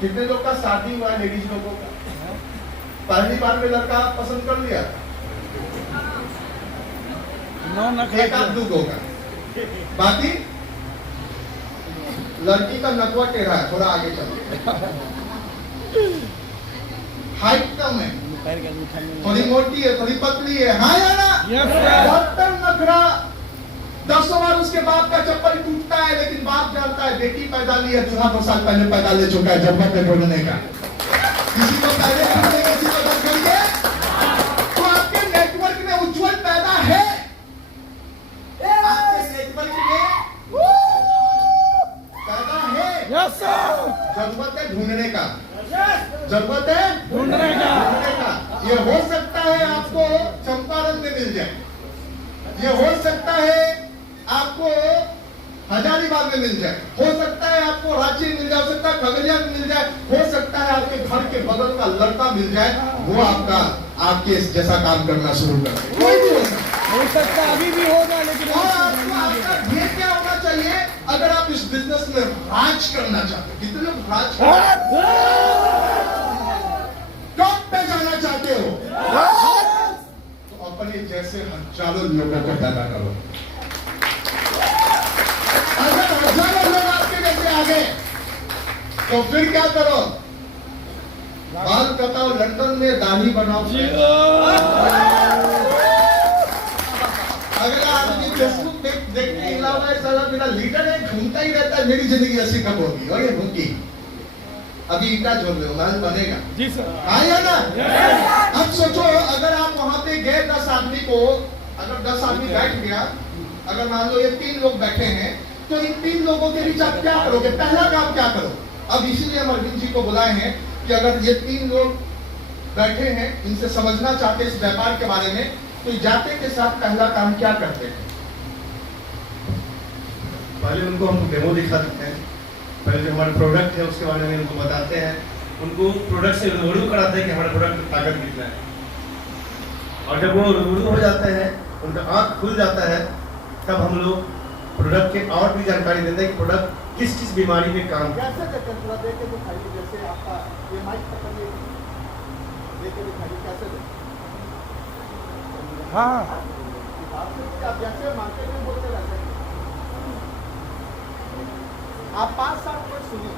कितने लोग का शादी हुआ है लेडीज लोगों का? पहली बार में लड़का पसंद कर लिया, 9 एक आध 2 होगा, बाकी लड़की का नकवा टेढ़ा है, थोड़ा आगे चलो। हाइट कम है, थोड़ी मोटी है, थोड़ी पतली है, हाँ या ना? Yes, sir. बर्तन नखरा, 10 बार उसके बाप का चप्पल टूटता है, लेकिन बाप जानता है बेटी पैदा ली है, दूल्हा 2 साल पहले पैदा ले चुका है जन्मत में ढूंढने का। किसी को पहले ढूंढने, किसी को 10 घंटे। तो आपके नेटवर्क में उज्जवल पैदा है, आपके नेटवर्क में पैदा है। यस सर, जरूरत है ढूंढने का, जरूरत है ढूंढने का। ढूंढने का। ये हो सकता है आपको चंपारण में मिल जाए, ये हो सकता है आपको हजारीबाग में मिल जाए, हो सकता है आपको रांची में मिल जाए, हो सकता है खगड़िया में मिल जाए, हो सकता है आपके घर के बगल का लड़का मिल जाए, वो आपके जैसा काम करना शुरू कर दे। कोई भी हो सकता है, अभी भी होगा, लेकिन और आपको आपका ध्येय क्या होना चाहिए? अगर आप इस बिजनेस में राज करना चाहते हो, कितने लोग राज टॉप पे जाना चाहते हो, तो अपने जैसे हजारों लोगों को पैदा करो। अगर हजारों लोग आपके जैसे आ गए, तो फिर क्या करो? बाल कटाओ, लंदन में दाढ़ी बनाओ। अगला आदमी फेसबुक देखते ही हिला है, साला मेरा लीडर है, घूमता ही रहता है, मेरी जिंदगी ऐसी कब होगी? और ये भूखी अभी ईटा जोड़ रहे हो, महल बनेगा। जी सर, आया ना? अब सोचो, अगर आप वहां पे गए 10 आदमी को, अगर 10 आदमी बैठ गया, अगर मान लो ये 3 लोग बैठे हैं, तो इन 3 लोगों के बीच आप क्या करोगे? पहला काम क्या करो? अब इसीलिए हम अरविंद जी को बुलाए हैं कि अगर ये 3 लोग बैठे हैं, इनसे समझना चाहते हैं इस व्यापार के बारे में, तो जाते के साथ पहला काम क्या करते हैं? पहले उनको हम डेमो दिखाते हैं, पहले जो हमारा प्रोडक्ट है उसके बारे में उनको बताते हैं, उनको प्रोडक्ट से रूबरू कराते हैं कि हमारा प्रोडक्ट में ताकत कितना है। और जब वो रूबरू हो जाते हैं, उनका आँख खुल जाता है, तब हम लोग प्रोडक्ट के और भी जानकारी देते हैं कि प्रोडक्ट किस किस बीमारी में काम करता है। कैसे देते हैं? थोड़ा देख के दिखाइए, जैसे आपका ये माइक पकड़िए, देख के दिखाइए कैसे देते हैं। हाँ, आप जैसे मार्केट में बोलते रहते हैं, आप 5 साल कोई सुनिए।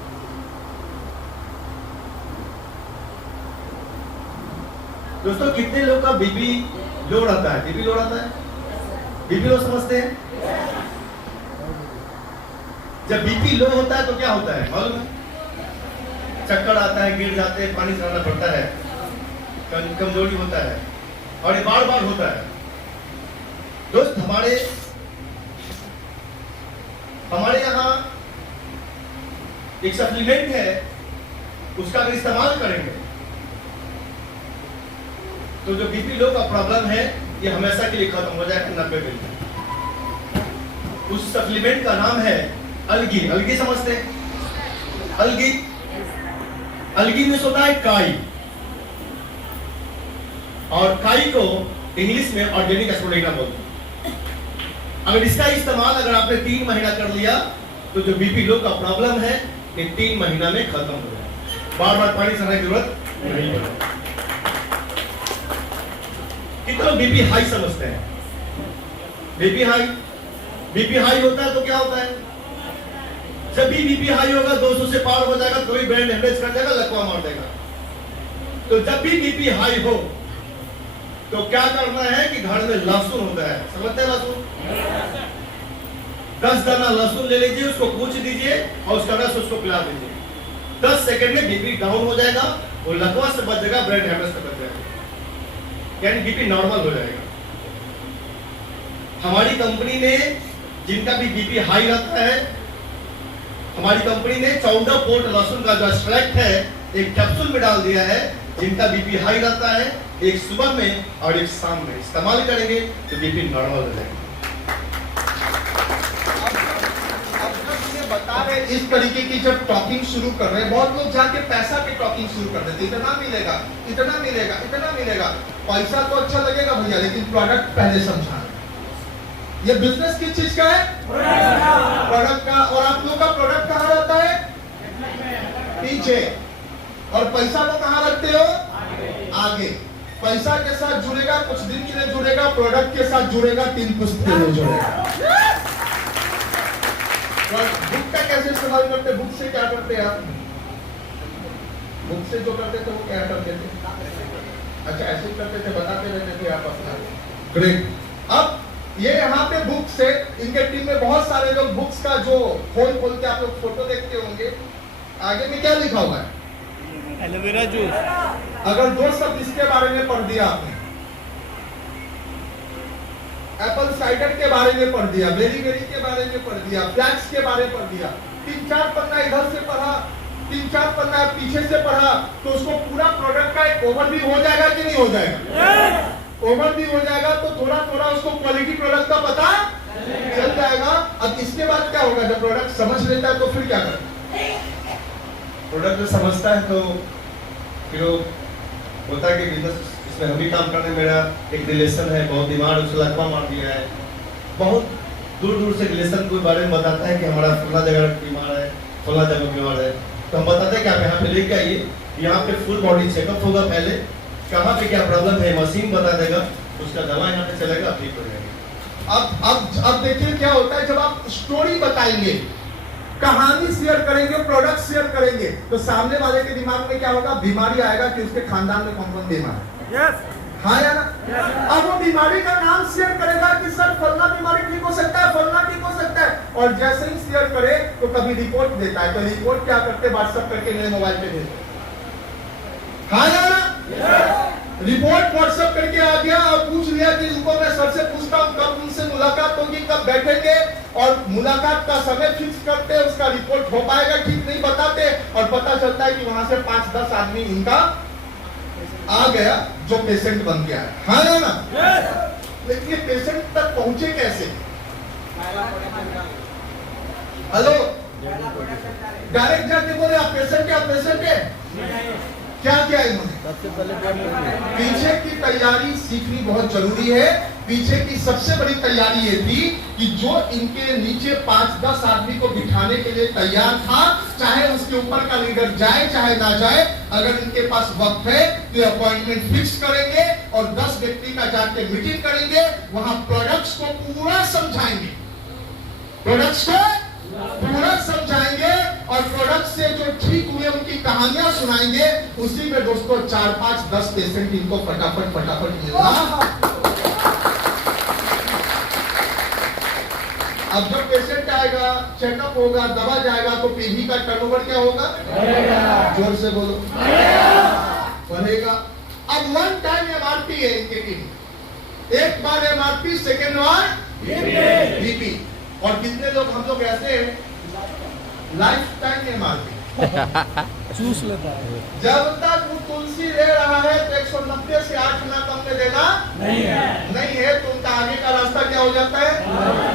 दोस्तों, कितने लोग का बीपी लो रहता है? बीपी लो रहता है? बीपी लो समझते हैं? जब बीपी लो होता है तो क्या होता है मालूम है? चक्कर आता है, गिर जाते हैं, पानी चढ़ाना पड़ता है, कमजोरी होता है, और ये बार बार होता है। दोस्त, हमारे यहाँ एक सप्लीमेंट है, उसका अगर इस्तेमाल करेंगे तो जो बीपी लो का प्रॉब्लम है ये हमेशा के लिए खत्म हो जाएगा 90 दिन में। उस सप्लीमेंट का नाम है अलगी। अलगी समझते हैं? अलगी, अलगी में होता है काई, और काई को इंग्लिश में ऑर्गेनिक एस्प्रोडेटा बोलते हैं। अगर इसका इस्तेमाल अगर आपने 3 महीना कर लिया तो जो बीपी लो का प्रॉब्लम है ये 3 महीना में खत्म हो जाएगा। बार बार पानी चढ़ाने की जरूरत नहीं है। कितने लोग बीपी हाई समझते हैं? बीपी हाई होता है तो क्या होता है? जब भी बीपी हाई होगा 200 से पार हो जाएगा, तो भी ब्रेन हेमरेज कर देगा, लकवा मार देगा। तो जब भी बीपी हाई हो तो क्या करना है कि घर में लहसुन होता है, समझते हैं? लहसुन 10 दाना लहसुन ले लीजिए, उसको कूच दीजिए और उसका रस उसको पिला दीजिए। 10 सेकंड में बीपी डाउन हो जाएगा, वो लकवा से बच जाएगा, ब्रेन हेमरेज से बच जाएगा, यानी बीपी नॉर्मल हो जाएगा। हमारी कंपनी ने जिनका भी बीपी हाई रहता है, हमारी कंपनी ने 14 पोर्ट लहसुन का जो एक्सट्रैक्ट है एक कैप्सूल में डाल दिया है। जिनका बीपी हाई रहता है, एक सुबह में और एक शाम में इस्तेमाल करेंगे तो बीपी नॉर्मल हो जाएगा। बता रहे इस तरीके की जब टॉकिंग शुरू कर रहे हैं, बहुत लोग जाके पैसा की टॉकिंग शुरू कर देते, इतना मिलेगा, इतना मिलेगा, इतना मिलेगा। पैसा तो अच्छा लगेगा भैया, लेकिन प्रोडक्ट पहले समझा। ये बिजनेस किस चीज का है? प्रोडक्ट का। और आप लोग का प्रोडक्ट कहाँ रहता है? पीछे। और पैसा को कहाँ रखते हो? आगे। पैसा के साथ जुड़ेगा, कुछ दिन के लिए जुड़ेगा, प्रोडक्ट के साथ जुड़ेगा, 3 पुश्त के लिए जुड़ेगा। बुक का कैसे इस्तेमाल करते, बुक से क्या करते हैं आप? बुक से जो करते थे वो क्या करते थे? अच्छा ऐसे ही करते थे, बताते रहते थे आप अपना। ग्रेट। अब ये यहाँ पे बुक से, इनके टीम में बहुत सारे लोग बुक्स का जो खोल खोल के आप लोग फोटो देखते होंगे, आगे में क्या लिखा हुआ है? Aloe vera juice. अगर दो शब्द इसके बारे में पढ़ दिया आपने, एप्पल साइडर के बारे में पढ़ दिया, बेरी बेरी के बारे में पढ़ दिया, फ्लैक्स के बारे में पढ़ दिया, 3-4 पन्ना इधर से पढ़ा, 3-4 पन्ना पीछे से पढ़ा, तो उसको पूरा प्रोडक्ट का एक ओवरव्यू हो जाएगा कि नहीं हो जाएगा? ओवरव्यू हो जाएगा तो थोड़ा थोड़ा उसको क्वालिटी प्रोडक्ट का पता चल जाएगा। अब इसके बाद क्या होगा? जब प्रोडक्ट समझ लेता है तो फिर क्या करेगा? प्रोडक्ट जो समझता है तो फिर वो होता है कि बिजनेस इसमें हम भी काम करने, मेरा एक रिलेशन है, बहुत दिमाग उससे लकवा मार दिया है, बहुत दूर दूर से रिलेशन के बारे में बताता है कि हमारा फला जगह बीमार है, फला जगह बीमार है, तो हम बताते हैं कि आप यहाँ पे लेके आइए, यहाँ पे फुल बॉडी चेकअप होगा, पहले कहाँ पे क्या प्रॉब्लम है मशीन बता देगा, उसका दवा यहाँ पे चलेगा, ठीक हो जाएगा। अब देखिए क्या होता है, जब आप स्टोरी बताएंगे, कहानी शेयर करेंगे, प्रोडक्ट शेयर करेंगे, तो सामने वाले के दिमाग में क्या होगा? बीमारी आएगा कि उसके खानदान में कौन कौन बीमार है। हाँ या ना? अब वो बीमारी का नाम शेयर करेगा कि सर फलना बीमारी ठीक हो सकता है, फलना ठीक हो सकता है, और जैसे ही शेयर करे तो कभी रिपोर्ट देता है, तो रिपोर्ट क्या करते? व्हाट्सएप करके मेरे मोबाइल पे भेजते। हाँ या ना? रिपोर्ट व्हाट्सएप करके आ गया और पूछ लिया कि उनको मैं सर से पूछता हूँ कब उनसे मुलाकात होगी, कब बैठेंगे, और मुलाकात का समय फिक्स करते, उसका रिपोर्ट हो पाएगा ठीक नहीं बताते, और पता चलता है कि वहां से 5-10 आदमी इनका आ गया जो पेशेंट बन गया है। हाँ या ना? लेकिन ये पेशेंट तक पहुंचे कैसे? हेलो, डायरेक्ट जाके बोले आप पेशेंट है, आप पेशेंट है, क्या किया इन्होंने? सबसे पहले पीछे की तैयारी सीखनी बहुत जरूरी है। पीछे की सबसे बड़ी तैयारी ये थी कि जो इनके नीचे 5-10 आदमी को बिठाने के लिए तैयार था, चाहे उसके ऊपर का लीडर जाए चाहे ना जाए, अगर इनके पास वक्त है तो अपॉइंटमेंट फिक्स करेंगे और 10 व्यक्ति का जाके मीटिंग करेंगे, वहां प्रोडक्ट्स को पूरा समझाएंगे, प्रोडक्ट्स को पूरा समझाएंगे, और प्रोडक्ट से जो ठीक हुए उनकी कहानियां सुनाएंगे। उसी में दोस्तों 4-5-10 पेशेंट इनको फटाफट मिलना। अब जब पेशेंट आएगा, चेकअप होगा, दवा जाएगा, तो पीवी का टर्नओवर क्या होगा? जोर से बोलो, बढ़ेगा। अब 1 टाइम एमआरपी है इनके टीम, एक बार एमआरपी, सेकेंड बार बीपी। और कितने लोग हम लोग ऐसे हैं, लाइफ टाइम एमआरपी चूस लेता है। जब तक वो तुलसी ले रहा है तो 190 से 8 गुना कम में देना नहीं है, तो उनका आगे का रास्ता क्या हो जाता है?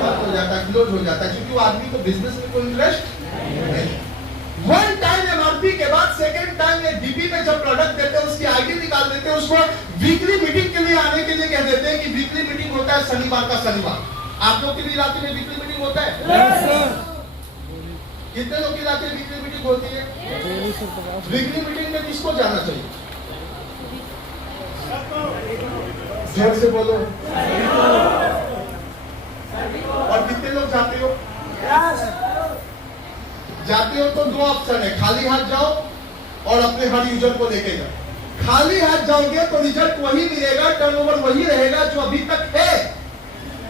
बंद हो जाता है, क्लोज हो जाता है, क्योंकि वो आदमी को बिजनेस में कोई इंटरेस्ट नहीं। 1 टाइम एमआरपी के बाद सेकेंड टाइम ये डीपी में जब प्रोडक्ट देते हैं, उसकी आईडी निकाल देते हैं, उसको वीकली मीटिंग के लिए आने के लिए कह देते हैं कि वीकली मीटिंग होता है शनिवार का शनिवार। आप लोग के भी इलाके में वीकली मीटिंग होता है? कितने लोग के इलाके वीकली मीटिंग होती है? वीकली मीटिंग में किसको जाना चाहिए? जोर से बोलो। और कितने लोग जाते हो? जाते हो तो 2 ऑप्शन है, खाली हाथ जाओ और अपने हर यूजर को लेके जाओ। खाली हाथ जाओगे तो रिजल्ट वही मिलेगा, टर्नओवर वही रहेगा जो अभी तक है।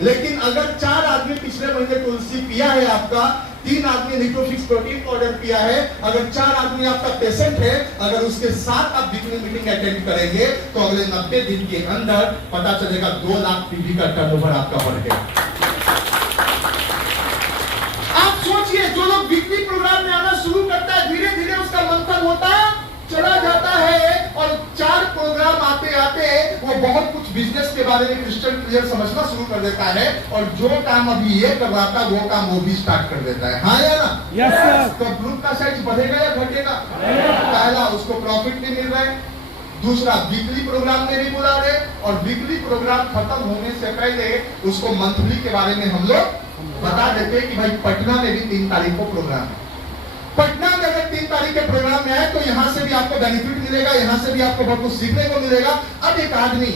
लेकिन अगर 4 आदमी पिछले महीने तुलसी पिया है आपका, 3 आदमी न्यूट्रोफिक्स प्रोटीन पाउडर पिया है, अगर 4 आदमी आपका पेशेंट है, अगर उसके साथ आप वीकली मीटिंग अटेंड करेंगे तो अगले 90 दिन के अंदर पता चलेगा 2 लाख पीवी का टर्नओवर आपका बढ़ गया। आप सोचिए, जो लोग वीकली प्रोग्राम में आना शुरू करता है, धीरे धीरे उसका मंथन होता चला जाता है, और 4 प्रोग्राम आते आते वो बहुत कुछ बिजनेस के बारे में क्रिस्टल क्लियर समझना शुरू कर देता है, और जो काम अभी ये कर रहा था वो काम वो भी स्टार्ट कर देता है। हाँ या ना? Yes sir. तो ग्रुप का साइज बढ़ेगा या घटेगा? पहला, उसको प्रॉफिट भी मिल रहा है, दूसरा वीकली प्रोग्राम में भी बुला रहे, और वीकली प्रोग्राम खत्म होने से पहले उसको मंथली के बारे में हम लोग बता देते कि भाई पटना में भी 3 तारीख को प्रोग्राम है। पटना में अगर 3 तारीख के प्रोग्राम में आए तो यहां से भी आपको बेनिफिट मिलेगा, यहां से भी आपको बहुत कुछ सीखने को मिलेगा। अब एक आदमी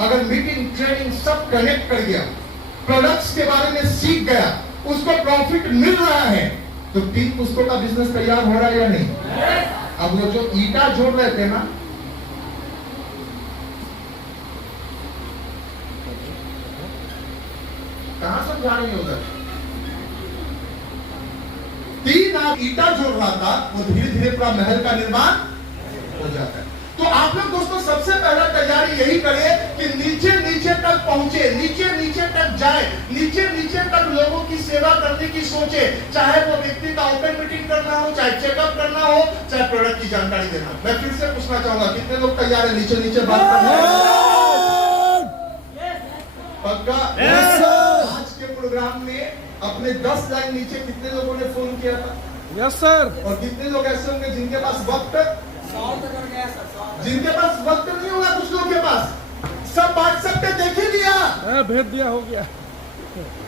अगर मीटिंग, ट्रेनिंग सब कनेक्ट कर गया, प्रोडक्ट्स के बारे में सीख गया, उसको प्रॉफिट मिल रहा है, तो 3 पुस्तकों का बिजनेस तैयार हो रहा है या नहीं? अब वो जो ईटा जोड़ रहे थे ना, कहां समझा रही है उधर? 3 आग ईटा जोड़ रहा था, वो धीरे धीरे पूरा महल का निर्माण हो जाता है। तो आप लोग दोस्तों सबसे पहला तैयारी यही करें कि नीचे नीचे तक पहुंचे, नीचे नीचे तक जाए, नीचे नीचे तक लोगों की सेवा करने की सोचे, चाहे वो व्यक्ति का ओपन मीटिंग करना हो, चाहे चेकअप करना हो, चाहे प्रोडक्ट की जानकारी देना हो। मैं फिर से पूछना चाहूंगा, कितने लोग तैयार है नीचे नीचे बात करने? पक्का? आज के प्रोग्राम में अपने 10 लाइन नीचे कितने लोगों ने फोन किया था? Yes sir. और कितने लोग ऐसे होंगे जिनके पास वक्त, जिनके पास वक्त नहीं होगा, कुछ लोग के पास सब व्हाट्सएप पे देख ही लिया, भेज दिया, हो गया।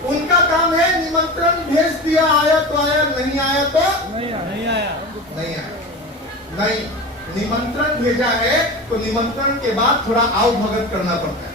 उनका काम है निमंत्रण भेज दिया, आया तो आया, नहीं आया तो नहीं आया। नहीं, निमंत्रण भेजा है तो निमंत्रण के बाद थोड़ा आओ भगत करना पड़ता है।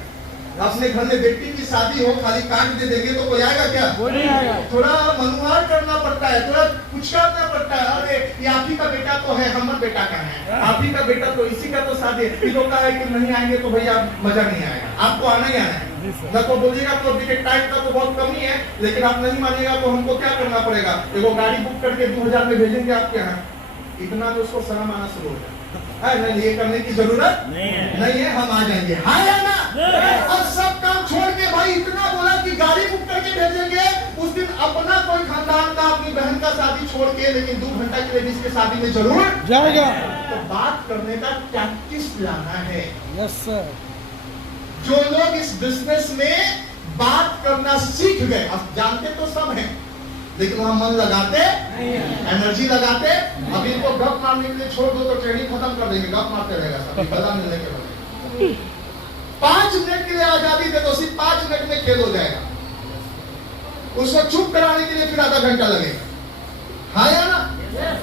अपने घर में बेटी की शादी हो, खाली कार्ड दे देंगे तो कोई आएगा क्या? वो नहीं आएगा। थोड़ा मनुहार करना पड़ता है, थोड़ा कुछ करना पड़ता है। अरे ये आप ही का बेटा तो है, हमारा बेटा का है, आप ही का बेटा तो, इसी का तो शादी है। इन लोग का है कि नहीं आएंगे तो भैया मजा नहीं आएगा, आपको आना ही आना है। ना तो बोलिएगा तो अभी के टाइम का तो बहुत कमी है, लेकिन आप नहीं मानिएगा तो हमको क्या करना पड़ेगा? देखो गाड़ी बुक करके 2000 में भेजेंगे आपके यहाँ, इतना में उसको शर्म आना शुरू हो जाए। नहीं, ये करने की जरूरत नहीं है, हम आ जाएंगे। हाँ या ना? और सब काम छोड़ के भाई इतना बोला कि गाड़ी बुक करके भेजेंगे, उस दिन अपना कोई खानदान का, अपनी बहन का शादी छोड़ के, लेकिन 2 घंटा के लिए इसके शादी में जरूर जाएगा। तो बात करने का प्रैक्टिस लाना है। Yes sir. जो लोग इस बिजनेस में बात करना सीख गए, अब जानते तो सब हैं, लेकिन वहां मन लगाते, एनर्जी लगाते। अब इनको गप मारने के लिए छोड़ दो तो ट्रेनिंग खत्म कर देंगे, गप मारते रहेगा सब, बदला मिलने के बाद 5 मिनट के लिए आजादी दे दो, सिर्फ 5 मिनट में खेल हो जाएगा। उसको चुप कराने के लिए फिर आधा घंटा लगेगा। हाँ या ना?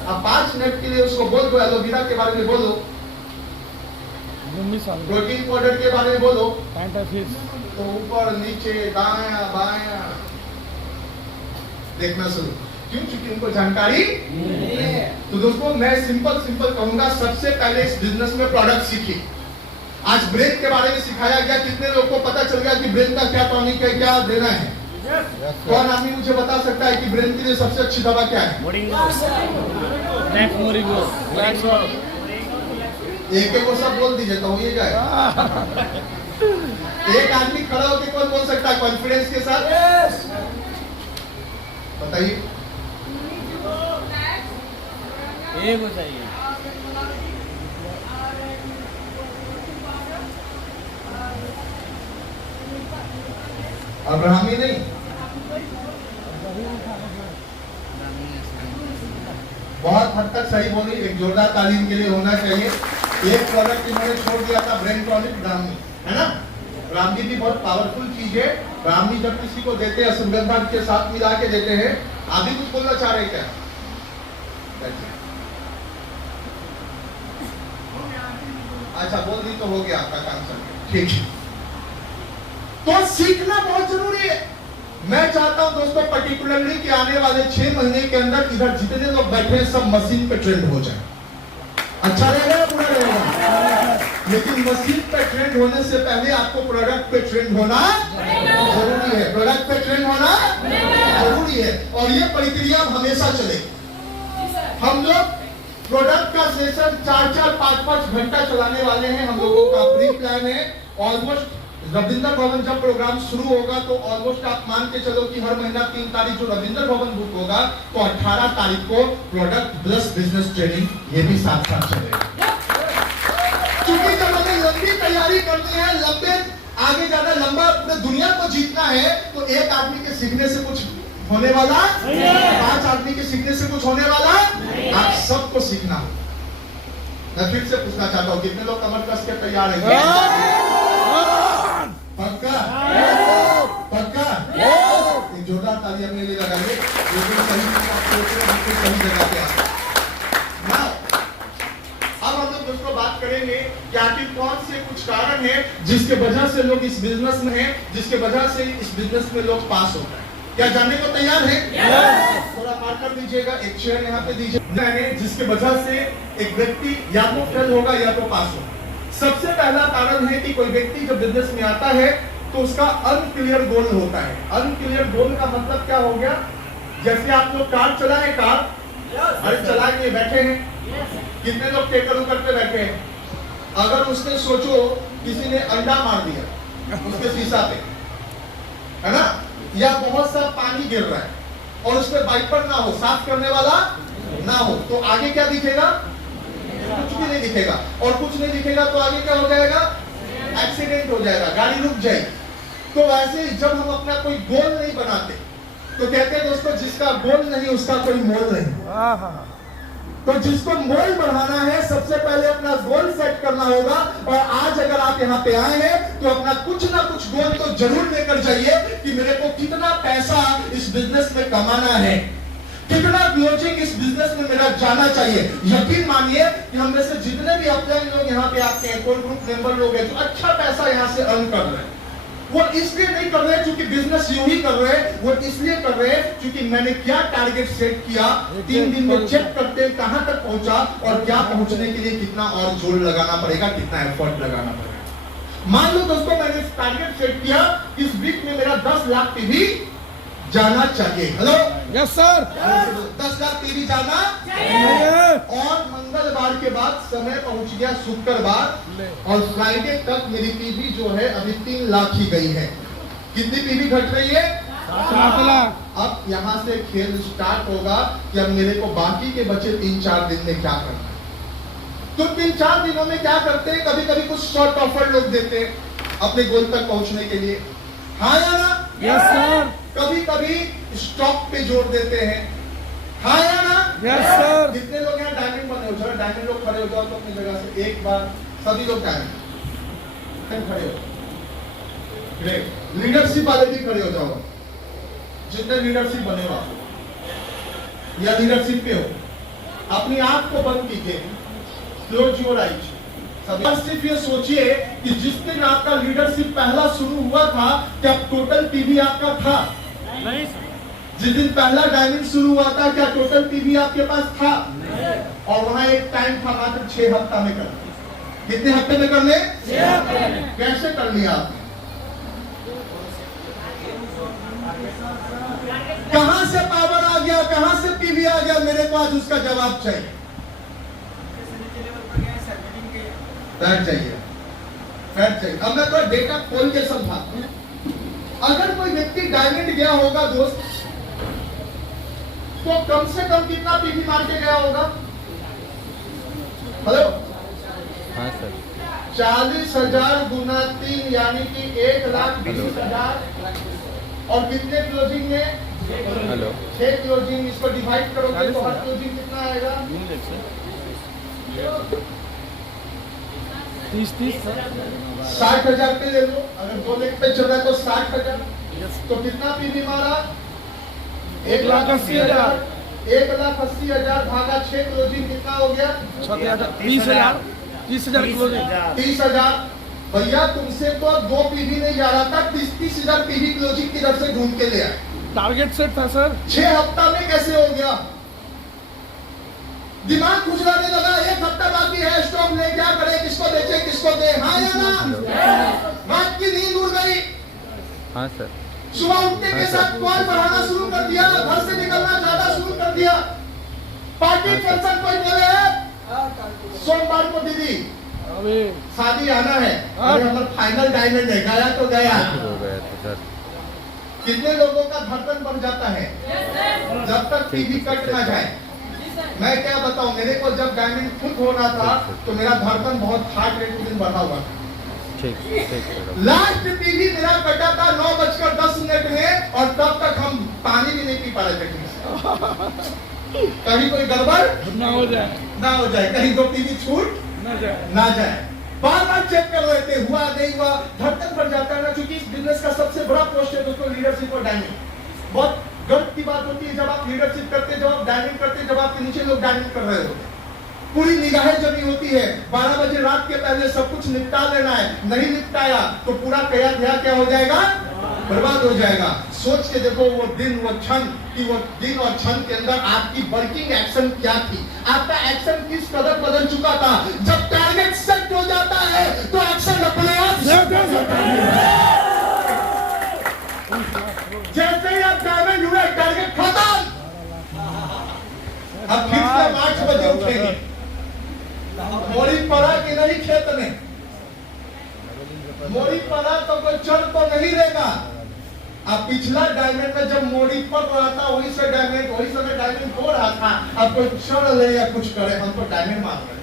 अब 5 मिनट के लिए उसको बोल दो, एलोवेरा के बारे में बोलो, प्रोटीन पाउडर के बारे में बोलो, तो ऊपर नीचे दाया बाया देखना शुरू। क्यों? क्योंकि उनको जानकारी नहीं। तो दोस्तों मैं सिंपल कहूंगा, सबसे पहले इस बिजनेस में प्रोडक्ट सीखिए। आज ब्रेन के बारे में सिखाया गया, कितने लोगों को पता चल गया कि ब्रेन का क्या टॉनिक है, क्या देना है? कौन आदमी मुझे बता सकता है कि ब्रेन के लिए सबसे अच्छी दवा क्या है? एक को सब बोल दीजिए तो हो ही जाएगा। एक आदमी खड़ा होकर कौन बोल सकता है कॉन्फिडेंस के साथ? बताइए। एक हो चाहिए। अब्राहमी नहीं, बहुत हद तक सही बोली। एक जोरदार तालीम के लिए होना चाहिए। एक प्रोडक्ट इन्होंने छोड़ दिया था, ब्रेन टॉनिक ब्राह्मी, है ना? ब्राह्मी भी बहुत पावरफुल चीज है। ब्राह्मी जब किसी को देते हैं, अश्वगंधा के साथ मिला के देते हैं। आप भी कुछ बोलना चाह रहे क्या? अच्छा बोल दी तो हो गया आपका काम सर, ठीक है। तो सीखना बहुत जरूरी है। मैं चाहता हूं दोस्तों पर्टिकुलरली कि आने वाले 6 महीने के अंदर इधर जितने लोग बैठे हैं सब मशीन पे ट्रेंड हो जाए। अच्छा रहेगा या बुरा रहेगा? लेकिन मशीन पे ट्रेंड होने से पहले आपको प्रोडक्ट पे ट्रेंड होना जरूरी है। प्रोडक्ट पे ट्रेंड होना जरूरी है, और ये प्रक्रिया हमेशा चलेगी। हम लोग प्रोडक्ट का सेशन 4-4, 5-5 घंटा चलाने वाले हैं। हम लोगों का प्री प्लान है। ऑलमोस्ट रविंद्र भवन जब प्रोग्राम शुरू होगा तो ऑलमोस्ट आप मान के चलो कि हर महीना 3 तारीख जो रविंद्र भवन बुक होगा, तो 18 तारीख को प्रोडक्ट प्लस बिजनेस ट्रेनिंग ये भी साथ साथ चलेगा। क्योंकि जब हमें लंबी तैयारी करनी है, लंबे आगे जाना, लंबा पूरे दुनिया को जीतना है, तो एक आदमी के सीखने से कुछ होने वाला, 5 आदमी के सीखने से कुछ होने वाला, आप सबको सीखना हो। मैं फिर से पूछना चाहता हूँ, कितने लोग कमर कस के तैयार हैं? पक्का? पक्का? एक जोरदार ताली अपने लिए लगाइए। सही जगह पे अब हम लोग दोस्तों बात करेंगे कि आखिर कौन से कुछ कारण है जिसके वजह से लोग इस बिजनेस में हैं, जिसके वजह से इस बिजनेस में लोग पास होते हैं। क्या जानने को तैयार है? थोड़ा मार्कर दीजिएगा, एक चेयर यहाँ पे दीजिए, जिसके वजह से एक व्यक्ति या तो फेल होगा या तो पास होगा। सबसे पहला कारण है कि कोई व्यक्ति जब बिजनेस में आता है तो उसका अनक्लियर गोल होता है। अनक्लियर गोल का मतलब क्या हो गया? जैसे आप लोग कार चलाए, कार अरे चला के बैठे हैं, कितने लोग टेकल करके बैठे हैं। अगर उसने सोचो किसी ने अंडा मार दिया उसके शीशा पे, है ना, या बहुत सा पानी गिर रहा है और उसमें वाइपर ना हो, साफ करने वाला ना हो, तो आगे क्या दिखेगा? कुछ भी नहीं दिखेगा। और कुछ नहीं दिखेगा तो आगे क्या हो जाएगा? एक्सीडेंट हो जाएगा, गाड़ी रुक जाएगी। तो वैसे जब हम अपना कोई गोल नहीं बनाते तो कहते हैं दोस्तों, जिसका गोल नहीं उसका कोई मोल नहीं। तो जिसको मोल बढ़ाना है सबसे पहले अपना गोल सेट करना होगा। और आज अगर आप यहाँ पे आए हैं तो अपना कुछ ना कुछ गोल तो जरूर लेकर जाइए कि मेरे को कितना पैसा इस बिजनेस में कमाना है, कितना क्लोजिंग इस बिजनेस में मेरा जाना चाहिए। यकीन मानिए कि हम में से जितने भी अपलाइन लोग यहाँ पे आते हैं, कोर ग्रुप मेंबर लोग हैं जो अच्छा पैसा यहाँ से अर्न कर रहे हैं, वो इसलिए नहीं कर रहे क्योंकि बिजनेस यूं ही कर रहे हैं, वो इसलिए कर रहे हैं क्योंकि मैंने क्या टारगेट सेट किया, 3 दिन में चेक करते हैं कहां तक पहुंचा और क्या पहुंचने के लिए कितना और जोर लगाना पड़ेगा, कितना एफर्ट लगाना पड़ेगा। मान लो दोस्तों मैंने टारगेट सेट किया, इस वीक में मेरा 10 लाख टीवी जाना चाहिए। Hello, yes sir. 10 lakh TV जाना और मंगलवार के बाद समय पहुंच गया शुक्रवार और फ्राइडे तक मेरी पीवी जो है अभी 3 लाख ही गई है। कितनी पीवी घट रही है? 7 लाख। अब यहाँ से खेल स्टार्ट होगा कि अब मेरे को बाकी के बचे 3-4 दिन में क्या करना है। तो 3-4 दिनों में क्या करते हैं, कभी कभी कुछ शॉर्ट ऑफर लोग देते हैं अपने गोल तक पहुंचने के लिए, हाँ या ना? Yes sir. कभी कभी स्टॉक पे जोर देते हैं, हाँ या ना? Yes sir. जितने लोग यहाँ डायमंड बने हो, जरा डायमंड लोग खड़े हो जाओ तो अपनी जगह से एक बार, सभी लोग डायमंड खड़े हो। लीडरशिप वाले भी खड़े हो जाओ, जितने लीडरशिप बने हो आप या लीडरशिप पे हो, अपनी आंख को बंद कीजिए, क्लोज योर आईज। सिर्फ ये सोचिए कि जिस दिन आपका लीडरशिप पहला शुरू हुआ था क्या टोटल पीवी आपका था? नहीं। जिस दिन पहला डायमंड शुरू हुआ था क्या टोटल पीवी आपके पास था? और वहां एक टाइम था मात्र 6 हफ्ता में करना। कितने हफ्ते में कर ले? 6 हफ्ते में। कैसे कर लिया आपने? कहां से पावर आ गया, कहां से पीवी आ गया? मेरे को आज उसका जवाब चाहिए। फैक्ट चाहिए। अब मैं तो डेटा खोल के समझा। अगर कोई व्यक्ति डायमंड गया होगा दोस्त, तो कम से कम कितना पीवी मार के गया होगा? हेलो, हाँ सर। 40,000 गुना 3 यानी कि 1,20,000 और कितने क्लोजिंग में? Hello, 6 closing. इसको डिवाइड करोगे तो हर क्लोजिंग कितना आएगा? 30 60,000 पे ले लो। अगर 2 लाख पे चल रहा है तो 60,000। तो कितना पीवी मारा? 1,80,000। 1,80,000 भागा 6 क्लोजिंग कितना हो गया? 30,000। 30,000 क्लोजिंग। 30,000। भैया तुमसे तो 2 पीवी नहीं जा रहा था, 30,000 पीवी क्लोजिंग किधर से ढूंढ के ले आए? टारगेट सेट था सर। 6 हफ्ता में कैसे हो गया? दिमाग खुजलाने लगा, 1 हफ्ता बाकी है, स्टॉक ले, क्या करे, किसको बेचे, किसको दे, हाँ या ना? रात की नींद उड़ गई। हाँ सर। सुबह उठने के साथ कॉल बढ़ाना शुरू कर दिया, घर से निकलना ज्यादा शुरू कर दिया। पार्टी फंक्शन कोई बोले सोमवार को दीदी अबे शादी आना है, अरे हमारा फाइनल डायमंड है, गया तो गया। हो गया तो सर। कितने लोगों का धड़कन बढ़ जाता है जब तक टीवी कट ना जाए। मैं क्या बताऊं, मेरे को जब डायमंड खुद होना था तो मेरा धड़कन बहुत हार्ट रेट दिन बढ़ा हुआ था। ठीक। लास्ट टीवी मेरा कटा था 9:10 में और तब तक हम पानी भी नहीं पी पा रहे थे। कहीं कोई गड़बड़ ना हो जाए, कहीं 2 टीवी छूट ना जाए। बार चेक कर रहे थे, हुआ नहीं हुआ, धड़कन बढ़ जाता है ना। क्योंकि इस बिजनेस का सबसे बड़ा पोस्ट है दोस्तों लीडरशिप और डायमंड। बहुत गर्व की बात होती है जब आप लीडरशिप करते, जब आप डायमंड करते, जब आपके नीचे लोग डायमंड कर रहे होते। पूरी निगाहें जमी होती है, 12 बजे रात के पहले सब कुछ निपटा लेना है। नहीं निपटाया तो पूरा क्या हो जाएगा? बर्बाद हो जाएगा। सोच के देखो वो दिन, वो क्षण, कि वो दिन और क्षण के अंदर आपकी वर्किंग एक्शन क्या थी, आपका एक्शन किस कदर बदल चुका था। जब टारगेट सेट हो जाता है तो एक्शन अपने आप जैसे ही आप डायमंड हुए, टारगेट खत्म। अब फिर से 8 बजे उठेंगे, मोरी पड़ा कि नहीं खेत में, मोरी पड़ा तो कोई चढ़ तो नहीं देगा। अब पिछला डायमंड में जब मोरी पड़ रहा था वही समय डायमंड हो रहा था। अब कोई चढ़ ले या कुछ करे, हम तो डायमंड मार रहे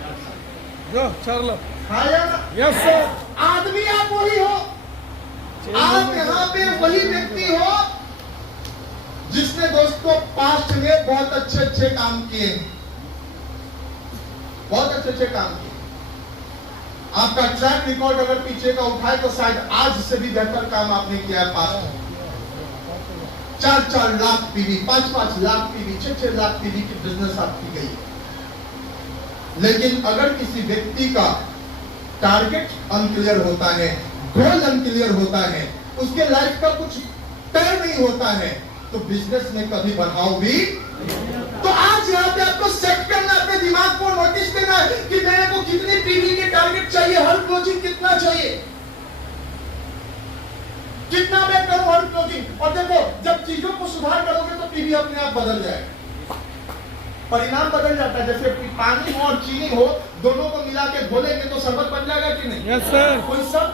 हैं। चल लो। हाँ या ना? Yes sir. आदमी आप वही हो, आप यहाँ पे वही व्यक्ति हो जिसने दोस्तों पास्ट में बहुत अच्छे काम किए, बहुत अच्छे काम किए। आपका ट्रैक रिकॉर्ड अगर पीछे का उठाए तो शायद आज से भी बेहतर काम आपने किया है पास्ट में। 4-4 lakh PV, 5-5 lakh PV, 6-6 lakh PV की बिजनेस आपकी गई है। लेकिन अगर किसी व्यक्ति का टारगेट अनक्लियर होता है, गोल अनक्लियर होता है, उसके लाइफ का कुछ तय नहीं होता है, तो बिजनेस में कभी बढ़ाओ भी। तो आज यहाँ पे आपको सेट करना, अपने दिमाग को नोटिस देना है कि मेरे को कितनी पीवी के टारगेट चाहिए, हर क्लोजिंग कितना चाहिए, कितना मैं करूं हर क्लोजिंग। और देखो जब चीजों को सुधार करोगे तो पीवी अपने आप बदल जाएगा, परिणाम बदल जाता है। जैसे पानी हो और चीनी हो, दोनों को मिला के घोलेंगे तो शरबत बन जाएगा कि नहीं? Yes sir. कोई सब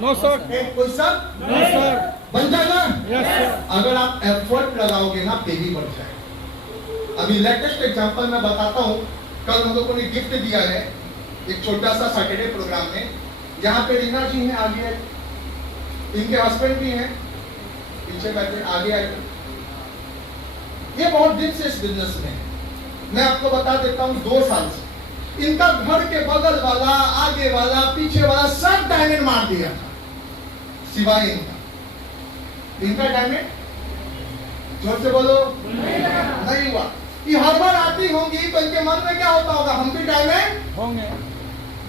नो सर। कोई सब नो सर। बन जाएगा। Yes sir. अगर आप एफर्ट लगाओगे ना, पीवी बढ़ जाएगा। अभी लेटेस्ट एग्जांपल मैं बताता हूँ। कल हम लोगों ने गिफ्ट दिया है एक छोटा सा सैटरडे प्रोग्राम में। यहाँ पे रीना जी हैं, आगे है, इनके हस्बैंड भी हैं, पीछे बैठे, आगे आए। ये बहुत दिन से इस बिजनेस में है। मैं आपको बता देता हूँ 2 साल से इनका घर के बगल वाला, आगे वाला, पीछे वाला सब डायमंड मार दिया था, सिवाय इनका डायमंड। जोर से बोलो। नहीं हुआ। ये हर बार आती होंगी तो इनके मन में क्या होता होगा, हम भी डायमंड होंगे।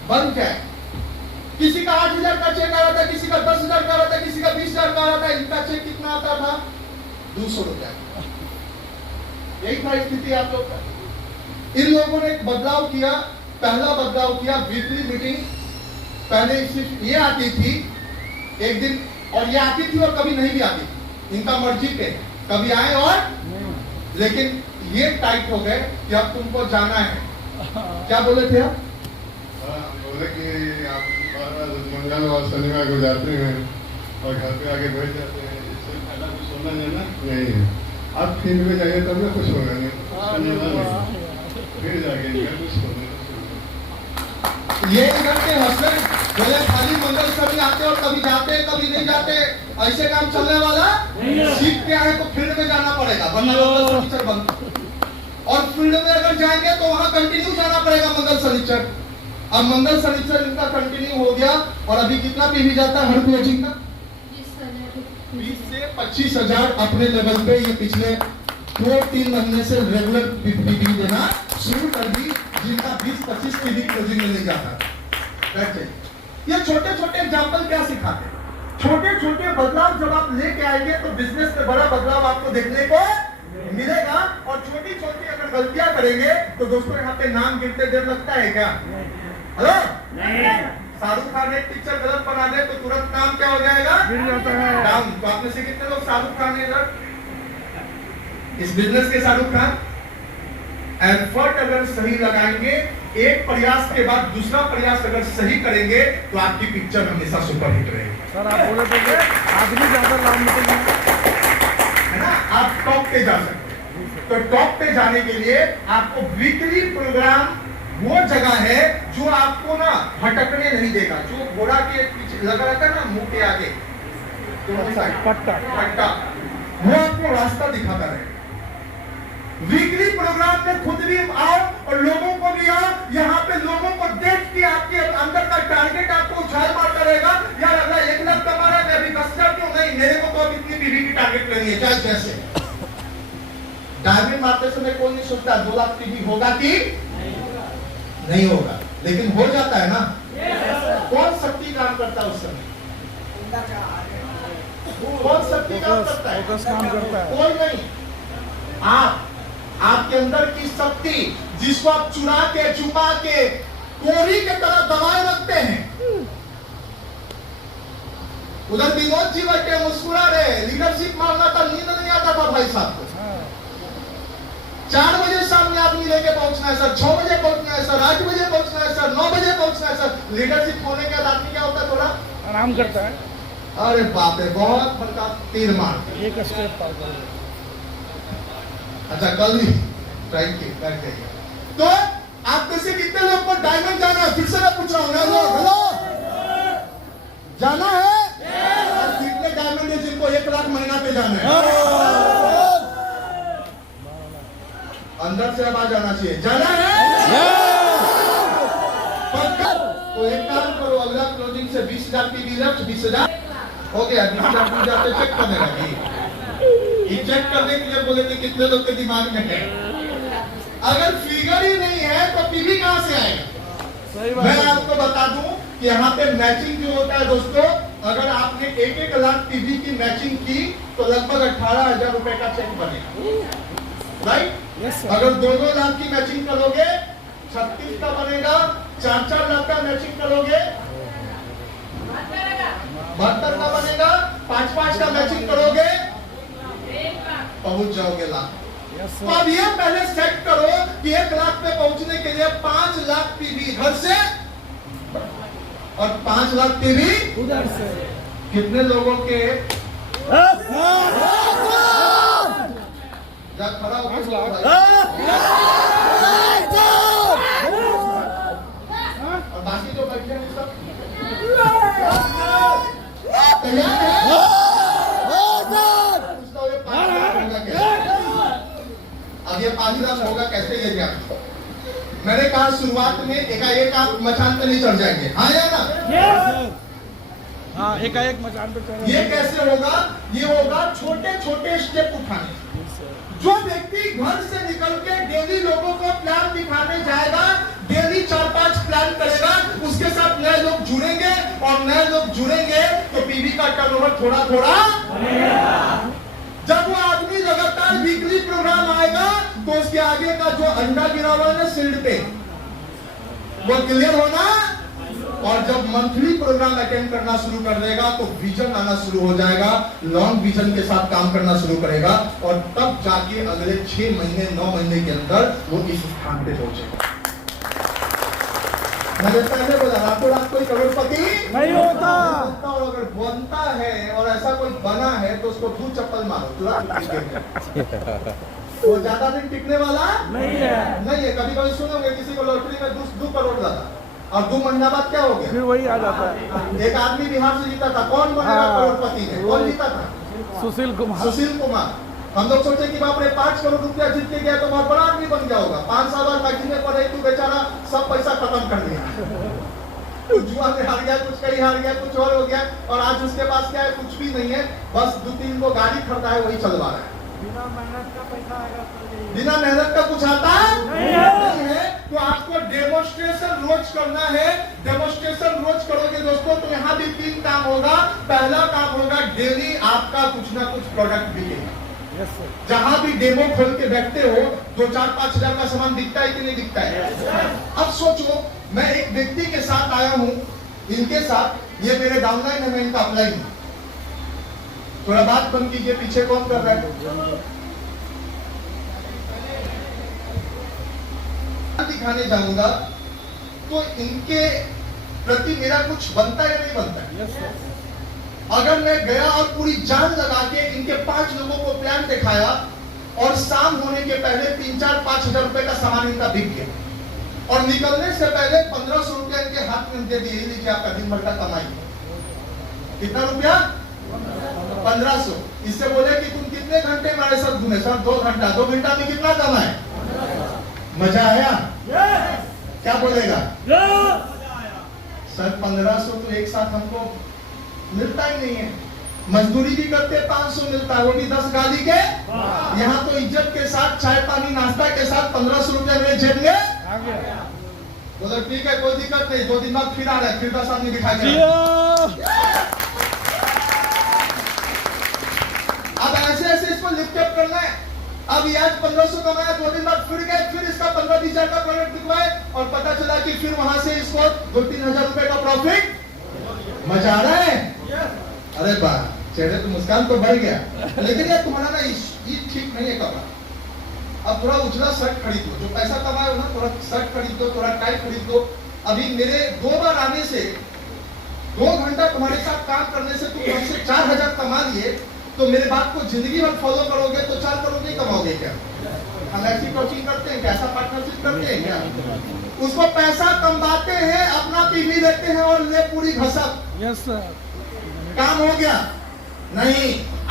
बन जाए। किसी का 8,000 का चेक आ रहा था, किसी का 10,000 का आ रहा था, किसी का 20,000 का आ रहा था। इनका चेक कितना आता था? 200 रुपया। यही था स्थिति आप लोग का। इन लोगों ने एक बदलाव किया। पहला बदलाव किया, वीकली मीटिंग। पहले सिर्फ ये आती थी एक दिन, और ये आती थी और कभी नहीं भी आती थी, इनका मर्जी पे, कभी आए और लेकिन ये टाइट हो गए कि अब तुमको जाना है। क्या बोले थे आप? बोले कि आप मंगल और शनिवार को जाते हैं और घर पे आके बैठ जाते हैं, इससे फायदा कुछ होना है ना? नहीं है। आप फील्ड में जाइए तब ना कुछ होगा, नहीं फिर जाके कुछ होगा। ये इधर के हस्बैंड बोले खाली मंगल शनि आते और कभी जाते कभी नहीं जाते, ऐसे काम चलने वाला सीख क्या है? तो फील्ड में जाना पड़ेगा, वरना मंगल शनिचर बंद। और फील्ड में अगर जाएंगे तो वहां कंटिन्यू जाना पड़ेगा मंगल शनिचर। अब मंगल शनिचर इनका कंटिन्यू हो गया। और अभी कितना पीवी जाता है हर क्लोजिंग का? 20 से 25,000 अपने लेवल पे ये पिछले 2-3 महीने से रेगुलर पीवी देना शुरू कर दी, जिनका 20-25 पीवी क्लोजिंग में नहीं जाता। ये छोटे छोटे एग्जाम्पल क्या सिखाते हैं? छोटे छोटे बदलाव जब आप लेके आएंगे तो बिजनेस में बड़ा बदलाव आपको देखने को मिलेगा। और छोटी छोटी अगर गलतियां करेंगे तो दोस्तों यहाँ पे नाम गिरते देर लगता है क्या? हेलो, शाहरुख खान एक पिक्चर गलत बना दे तो तुरंत नाम क्या हो जाएगा? गिर जाता है। डाउन। तो आप में से कितने लोग शाहरुख खान है इधर? इस बिजनेस के शाहरुख खान। एफर्ट अगर सही लगाएंगे, एक प्रयास के बाद दूसरा प्रयास अगर सही करेंगे तो आपकी पिक्चर हमेशा सुपरहिट रहेगी। सर आप बोले थे आदमी ज्यादा लाभ निकलेगा, है ना? आप टॉप पे जा सकते हैं। तो टॉप पे जाने के लिए आपको वीकली प्रोग्राम वो जगह है जो आपको ना भटकने नहीं देगा। जो घोड़ा के पीछे लगा रहता है ना, मुंह के आगे पट्टा, वो आपको रास्ता दिखाता रहे। वीकली प्रोग्राम में खुद भी आओ और लोगों को भी आओ। यहाँ पे लोगों को देख के आपके अंदर का टारगेट आपको उछाल मारता रहेगा। यार अगला 1 लाख कमा रहा है, मैं अभी 10,000 क्यों नहीं? मेरे को तो अब इतनी पीवी की टारगेट लेनी है, चाहे जैसे। डायमंड मारते समय कोई नहीं सोचता 2 लाख पीवी होगा कि नहीं होगा, लेकिन हो जाता है ना। कौन शक्ति काम करता है उस समय? कौन शक्ति काम करता है? फोकस काम करता है। कोई नहीं। आपके अंदर की शक्ति जिसको आप चुरा के छुपा के कोरी के तरह दबाए रखते हैं। उधर विनोद जी बैठे मुस्कुरा रहे, लीडरशिप मांगना था, नींद नहीं आता था भाई साहब को। 4 बजे सामने आदमी लेके पहुंचना है सर, 6 बजे पहुंचना है सर, 8 बजे पहुंचना है सर, 9 बजे पहुंचना है सर। लीडरशिप होने के बाद आदमी क्या होता है? थोड़ा आराम करता है। अरे बाप रे, बहुत बड़का तीर मार। एक स्टेप पार कर। अच्छा कल भी ट्राई किए, बैठ गए। तो आप में से कितने लोग को डायमंड जाना है? फिर से मैं पूछ रहा हूँ, हेलो जाना है? और कितने डायमंड है जिनको 1 लाख महीना पे जाना है? अंदर से आवाज आना चाहिए, जाना है? पक्का? तो एक काम करो, अगला क्लोजिंग से 20,000 की भी लक्ष्य 20,000 हो गया। 20,000 पे चेक करने लगी। ये चेक करने के लिए बोले थे कितने लोग के दिमाग में है। अगर फिगर ही नहीं है तो पीवी कहां से आएगा? सही बात मैं है। आपको बता दूं कि यहाँ पे मैचिंग जो होता है दोस्तों, अगर आपने 1-1 लाख पीवी की मैचिंग की तो लगभग 18,000 रुपए का चेक बनेगा, राइट? Yes sir. अगर 2-2 लाख की मैचिंग करोगे 36 का बनेगा। 4-4 लाख का मैचिंग करोगे 72 का बनेगा। 5-5 का मैचिंग करोगे पहुंच जाओगे लाख। यस तो सर। अब ये पहले सेट करो कि 1 लाख पे पहुंचने के लिए 5 लाख पीवी इधर से और 5 लाख पीवी उधर से। कितने लोगों के जा खड़ा होकर 5 लाख। और बाकी जो बैठे हैं सब तैयार है? पूछता हूं, ये 5 लाख होगा कैसे? अब ये 5 लाख होगा कैसे, ये ध्यान। मैंने कहा शुरुआत में एकाएक आप मचान पे नहीं चढ़ जाएंगे, हाँ या ना? हाँ, एकाएक मचान पे चढ़। ये कैसे होगा? ये होगा छोटे छोटे स्टेप उठाने। जो व्यक्ति घर से निकल के डेली लोगों को प्लान दिखाने जाएगा, डेली 4-5 प्लान करेगा, उसके साथ नए लोग जुड़ेंगे और नए लोग जुड़ेंगे तो पीवी का टर्नओवर थोड़ा थोड़ा। जब वो आदमी लगातार वीकली प्रोग्राम आएगा तो उसके आगे का जो अंडा गिरा हुआ है ना शील्ड पे, वो क्लियर होना। और जब मंथली प्रोग्राम अटेंड करना शुरू कर देगा तो विजन आना शुरू हो जाएगा, लॉन्ग विजन के साथ काम करना शुरू करेगा और तब जाके अगले 6 महीने 9 महीने के अंदर वो इस स्थान पे पहुंचेगा। मैंने पहले बोला रातों रात कोई करोड़पति नहीं होता। और अगर बनता है और ऐसा कोई बना है तो उसको 2 चप्पल मारो, तुरंत वो ज्यादा दिन टिकने वाला नहीं है। नहीं है। कभी कभी सुनोगे किसी को लॉटरी में 2 करोड़ लगा और 2 महीना बाद क्या हो गया? फिर वही आ जाता है। एक आदमी बिहार से जीता था, कौन बनेगा हाँ। करोड़पति में? कौन जीता था? सुशील कुमार। सुशील कुमार। हम लोग सोचे कि बाप रे 5 करोड़ रुपया जीत के गया तो बहुत बड़ा आदमी बन गया होगा। 5 साल बाद मैट्रिक में पढ़े तू बेचारा सब पैसा खत्म कर दिया। कुछ जुआ में हार गया, कुछ कहीं हार गया, कुछ और हो गया और आज उसके पास क्या है? कुछ भी नहीं है, बस 2-3 को गाड़ी खरीदा है, वही चलवा रहा है। बिना मेहनत का पैसा आएगा तो बिना मेहनत का कुछ आता नहीं है। तो आपको डेमोन्स्ट्रेशन रोज करना है। डेमोन्स्ट्रेशन रोज करोगे दोस्तों तो यहाँ भी 3 काम होगा। पहला काम होगा डेली आपका कुछ ना कुछ प्रोडक्ट बिकेगा। Yes sir. जहां भी डेमो खोल के बैठते हो 2-4-5 हजार का सामान दिखता है कि नहीं दिखता है? अब सोचो, मैं एक व्यक्ति के साथ आया हूं, इनके साथ, ये मेरे डाउनलाइन है, मैं इनका अपलाइन हूं। थोड़ा बात बंद कीजिए, पीछे कौन कर रहा है? दिखाने जाऊंगा तो इनके प्रति मेरा कुछ बनता है या नहीं बनता है? Yes sir. अगर मैं गया और पूरी जान लगा के इनके 5 लोगों को प्लान दिखाया और शाम होने के पहले 3-4-5 हजार रुपए का सामान इनका बिक गया और निकलने से पहले 1500 रुपया इनके हाथ में दे दिए, लीजिए आपका दिन भर का कमाई। कितना रुपया? 1500। इससे बोले कि तुम कितने घंटे हमारे साथ घूमे? सर 2 घंटा। 2 घंटा में कितना कमाए? मजा आया? क्या बोलेगा? सर 1500 तो एक साथ हमको मिलता ही नहीं है। मजदूरी भी करते 500 मिलता है, वो भी 10 गाली के। यहाँ तो इज्जत के साथ चाय पानी नाश्ता के साथ 1500 रुपया मेरे जेब में आ गया। बोले ठीक है कोई दिक्कत नहीं, 2 दिन बाद फिर आ रहे, फिर 10 आदमी दिखाई दे। ऐसे ऐसे इसको लिफ्ट अप करना है। अब ये आज 1500 कमाया, 2 दिन बाद फिर गए, फिर इसका 15-20 हजार का प्रोडक्ट बिकवाए और पता चला कि फिर वहां से इसको 2-3 हजार रुपए का प्रॉफिट। मजा आ रहा है? अरे वाह, चेहरे पे मुस्कान तो बढ़ गया। लेकिन यार तुम्हारा ना ये ठीक नहीं है कपड़ा। अब थोड़ा उजला शर्ट खरीद लो, जो पैसा कमाए हो ना, थोड़ा शर्ट खरीद दो, थोड़ा टाइट खरीद दो। अभी मेरे 2 बार आने से 2 घंटा तुम्हारे साथ काम करने से तुम हमसे 4000 कमा लिए, तो मेरे बात को जिंदगी भर फॉलो करोगे तो 4 करोड़ नहीं कमाओगे क्या? हम ऐसी कोचिंग करते हैं, कैसा पार्टनरशिप करते हैं क्या? उसको पैसा कमाते हैं, अपना पीवी देते हैं और ले पूरी घसक। Yes sir. काम हो गया? नहीं।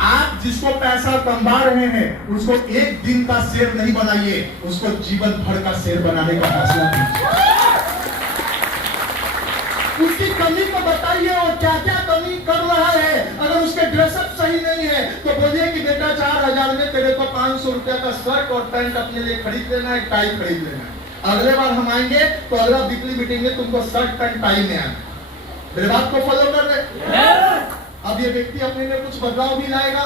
आप जिसको पैसा कमा रहे हैं उसको एक दिन का शेर नहीं बनाइए, उसको जीवन भर का शेर बनाने का हौसला दीजिए। उसकी कमी को बताइए और क्या क्या कमी कर रहा है। अगर उसके ड्रेसअप सही नहीं है तो बोलिए कि बेटा 4000 में तेरे को 500 रुपया का शर्ट और पैंट अपने लिए खरीद लेना है, टाई खरीद लेना है। अगले बार हम आएंगे तो अगला वीकली मीटिंग में तुमको शर्ट पैंट टाई में आना। मेरे बात को फॉलो कर ले। अब ये व्यक्ति अपने में कुछ बदलाव भी लाएगा।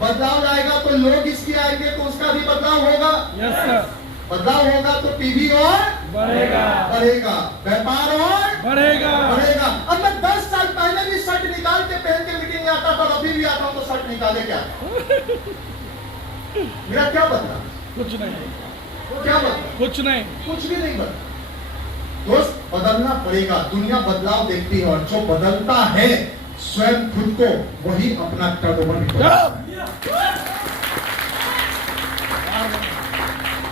बदलाव लाएगा तो लोग इसके आएंगे तो उसका भी बदलाव होगा। Yes sir. बदलाव होगा तो पीवी और बढ़ेगा, व्यापार और बढ़ेगा। अब मैं 10 साल पहले भी शर्ट निकाल के पहन के मीटिंग में आता था, अभी भी आता हूं तो शर्ट निकाले क्या? मेरा क्या बदला? कुछ नहीं, क्या बदला? कुछ नहीं, कुछ भी नहीं बदला। दोस्त, बदलना पड़ेगा। दुनिया बदलाव देखती है और जो बदलता है स्वयं खुद को, वही अपना टर्नओवर निकालता है।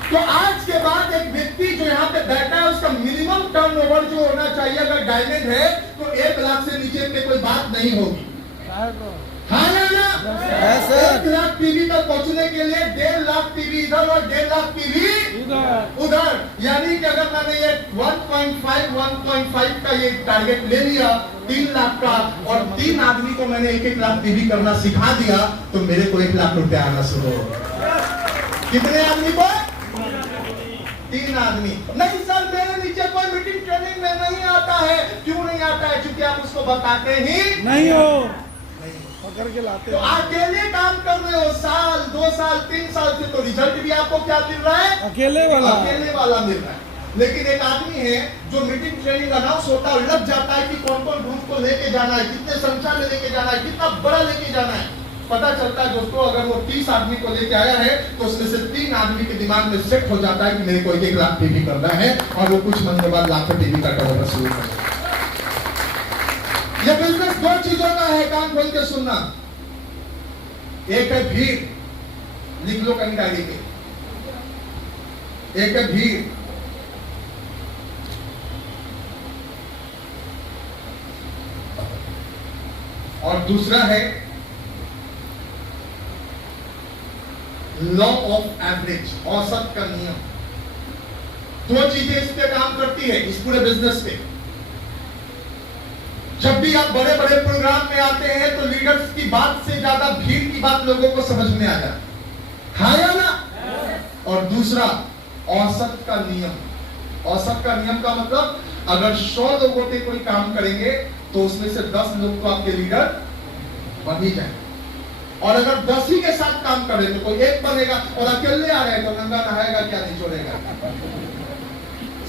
तो आज के बाद एक व्यक्ति जो यहाँ पे बैठा है उसका मिनिमम टर्नओवर जो होना चाहिए, अगर डायमंड है तो 1 लाख से नीचे पे कोई बात नहीं होगी। हाँ या ना? 1 लाख पीवी तक पहुंचने के लिए 1.5 लाख पीवी इधर और 1.5 लाख पीवी उधर। यानी कि अगर मैंने ये 1.5 का ये टारगेट ले लिया 3 लाख का, और 3 आदमी को मैंने 1-1 लाख पीवी करना सिखा दिया, तो मेरे को 1 लाख रुपया आना शुरू होगा। कितने आदमी को? 3 आदमी। नहीं सर, मेरे नीचे कोई मीटिंग ट्रेनिंग में नहीं आता है। क्यों नहीं आता है? क्योंकि आप उसको बताते ही नहीं हो, पकड़ के लाते तो हो। अकेले काम कर रहे हो, साल 2 साल 3 साल से, तो रिजल्ट भी आपको क्या मिल रहा है? अकेले वाला मिल रहा है। लेकिन एक आदमी है जो मीटिंग ट्रेनिंग अनाउंस होता है, लग जाता है कि कौन कौन ग्रुप को लेके जाना है, कितने संख्या में लेके जाना है, कितना बड़ा लेके जाना है। पता चलता है दोस्तों, अगर वो 30 आदमी को लेके आया है तो उसमें से 3 आदमी के दिमाग में सेट हो जाता है कि मेरे को 1-1 लाख पीवी करना है, और वो कुछ महीने बाद लाखों पीवी का टर्नओवर शुरू करेगा। ये बिजनेस 2 चीजों का है, काम खोल के सुनना। एक है भीड़, लिख लो कहीं डायरी पे। एक है भीड़, और दूसरा है लॉ ऑफ एवरेज, औसत का नियम। 2 चीजें इस पे काम करती है, इस पूरे बिजनेस पे। जब भी आप बड़े बड़े प्रोग्राम में आते हैं तो लीडर्स की बात से ज्यादा भीड़ की बात लोगों को समझ में आ जाती है। हाँ या ना? और दूसरा औसत का नियम। औसत का नियम का मतलब, अगर 100 लोगों पे कोई काम करेंगे तो उसमें से 10 लोग तो आपके लीडर बन ही जाए, और अगर 10 ही के साथ काम करें तो कोई 1 बनेगा, और अकेले आ रहे तो नंगा नहाएगा क्या, नहीं छोड़ेगा।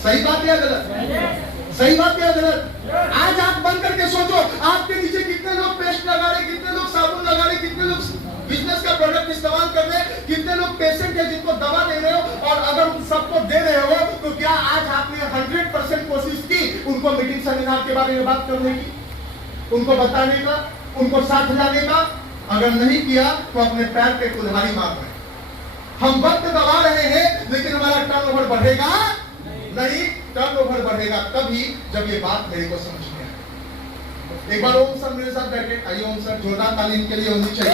सही बात या गलत? सही बात या गलत? आज आप बंद करके सोचो, आपके नीचे कितने लोग पेस्ट लगा रहे, कितने लोग साबुन लगा रहे, कितने लोग बिजनेस का प्रोडक्ट इस्तेमाल कर रहे, कितने लोग पेशेंट है जिनको दवा दे रहे हो, और अगर उन सबको दे रहे हो तो क्या आज आपने 100% कोशिश की उनको मीटिंग सेमिनार के बारे में बात करने की, उनको बताने का, उनको साथ लाने का? अगर नहीं किया तो अपने पैर पे कुल्हाड़ी मार रहे हैं। हम वक्त गवा रहे हैं, लेकिन हमारा टर्नओवर बढ़ेगा नहीं। टर्नओवर बढ़ेगा तभी जब ये बात मेरे को समझ में आए। एक बार ओम सर मेरे साथ बैठे, आइए ओम सर, जोरदार ताली इनके लिए होनी चाहिए।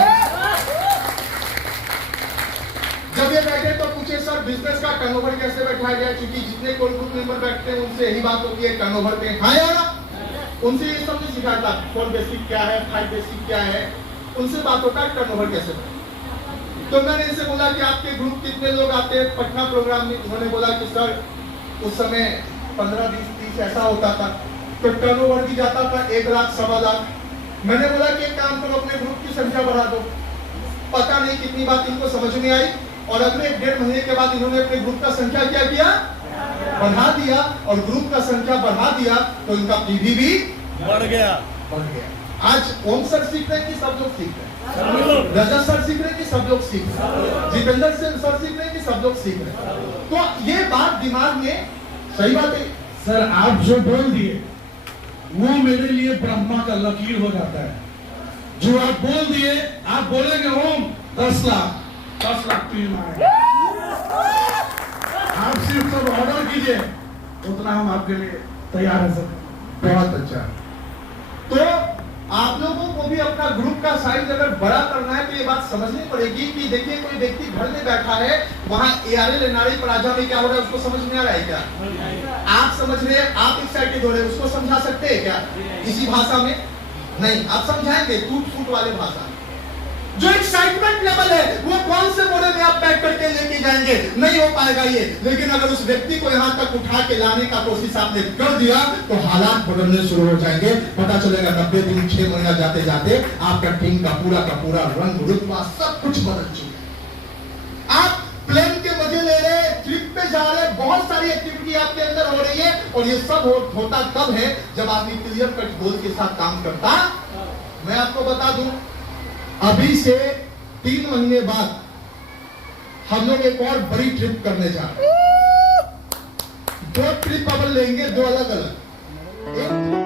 जब ये बैठे तो पूछे सर बिजनेस का टर्नओवर कैसे बैठाया जाए, क्योंकि जितने कोई ग्रुप मेंबर बैठते हैं उनसे यही बात होती है टर्नओवर पे। हाँ यार, उनसे ये सब नहीं सिखाता 4 बेसिक क्या है, 5 बेसिक क्या है, उनसे बात होता है टर्नओवर कैसे बढ़े। तो मैंने इनसे बोला कि आपके ग्रुप कितने लोग आते हैं पटना प्रोग्राम में? उन्होंने बोला कि सर उस समय 15, 20, 30 ऐसा होता था, तो टर्नओवर भी जाता था 1 लाख, 1.25 लाख। मैंने बोला कि एक काम करो, अपने ग्रुप की संख्या बढ़ा दो। पता नहीं कितनी बात इनको समझ में आई, और अगले 1.5 महीने के बाद इन्होंने अपने ग्रुप का संख्या क्या किया, बढ़ा दिया, और ग्रुप का संख्या बढ़ा दिया तो इनका पीवी भी बढ़ गया। आज ओम सर सीख रहे हैं कि सब लोग सीख रहे हैं, रजत सर सीख रहे हैं कि सब लोग सीख रहे हैं, जितेंद्र सर सीख रहे हैं कि सब लोग सीख रहे हैं। तो ये बात दिमाग में, सही बात है सर आप जो बोल दिए वो मेरे लिए ब्रह्मा का लकीर हो जाता है। जो आप बोल दिए, आप बोलेंगे ओम 10 लाख पीना है, आप सिर्फ सब ऑर्डर कीजिए, उतना हम आपके लिए तैयार है सर। बहुत अच्छा। तो आप लोगों को भी अपना ग्रुप का साइज अगर बड़ा करना है तो ये बात समझनी पड़ेगी कि देखिए कोई व्यक्ति घर में बैठा है, वहां ARL NRI प्लाजा में क्या हो रहा है उसको समझ में आ रहा है क्या? आप समझ रहे हैं, आप एक्साइटेड हो रहे हैं, उसको समझा सकते हैं क्या इसी भाषा में? नहीं, आप समझाएंगे टूट फूट वाले भाषा। जो एक्साइटमेंट लेवल है वो कौन से मोड़े में आप पैक करके लेके जाएंगे, नहीं हो पाएगा ये। लेकिन अगर उस व्यक्ति को यहाँ तक उठा के लाने का कोशिश आपने कर दिया तो हालात बदलने शुरू हो जाएंगे। पता चलेगा 90 दिन 6 महीना जाते जाते आपका टीम का पूरा रंग रुतबा सब कुछ बदल चुका है। आप प्लेन के मजे ले रहे, ट्रिप पे जा रहे, बहुत सारी एक्टिविटी आपके अंदर हो रही है, और ये सब होता तब है जब आदमी क्लियर कट गोल के साथ काम करता। मैं आपको बता दूं, अभी से 3 महीने बाद हम लोग एक और बड़ी ट्रिप करने जा रहे हैं। 2 ट्रिप अब लेंगे, 2 अलग अलग। एक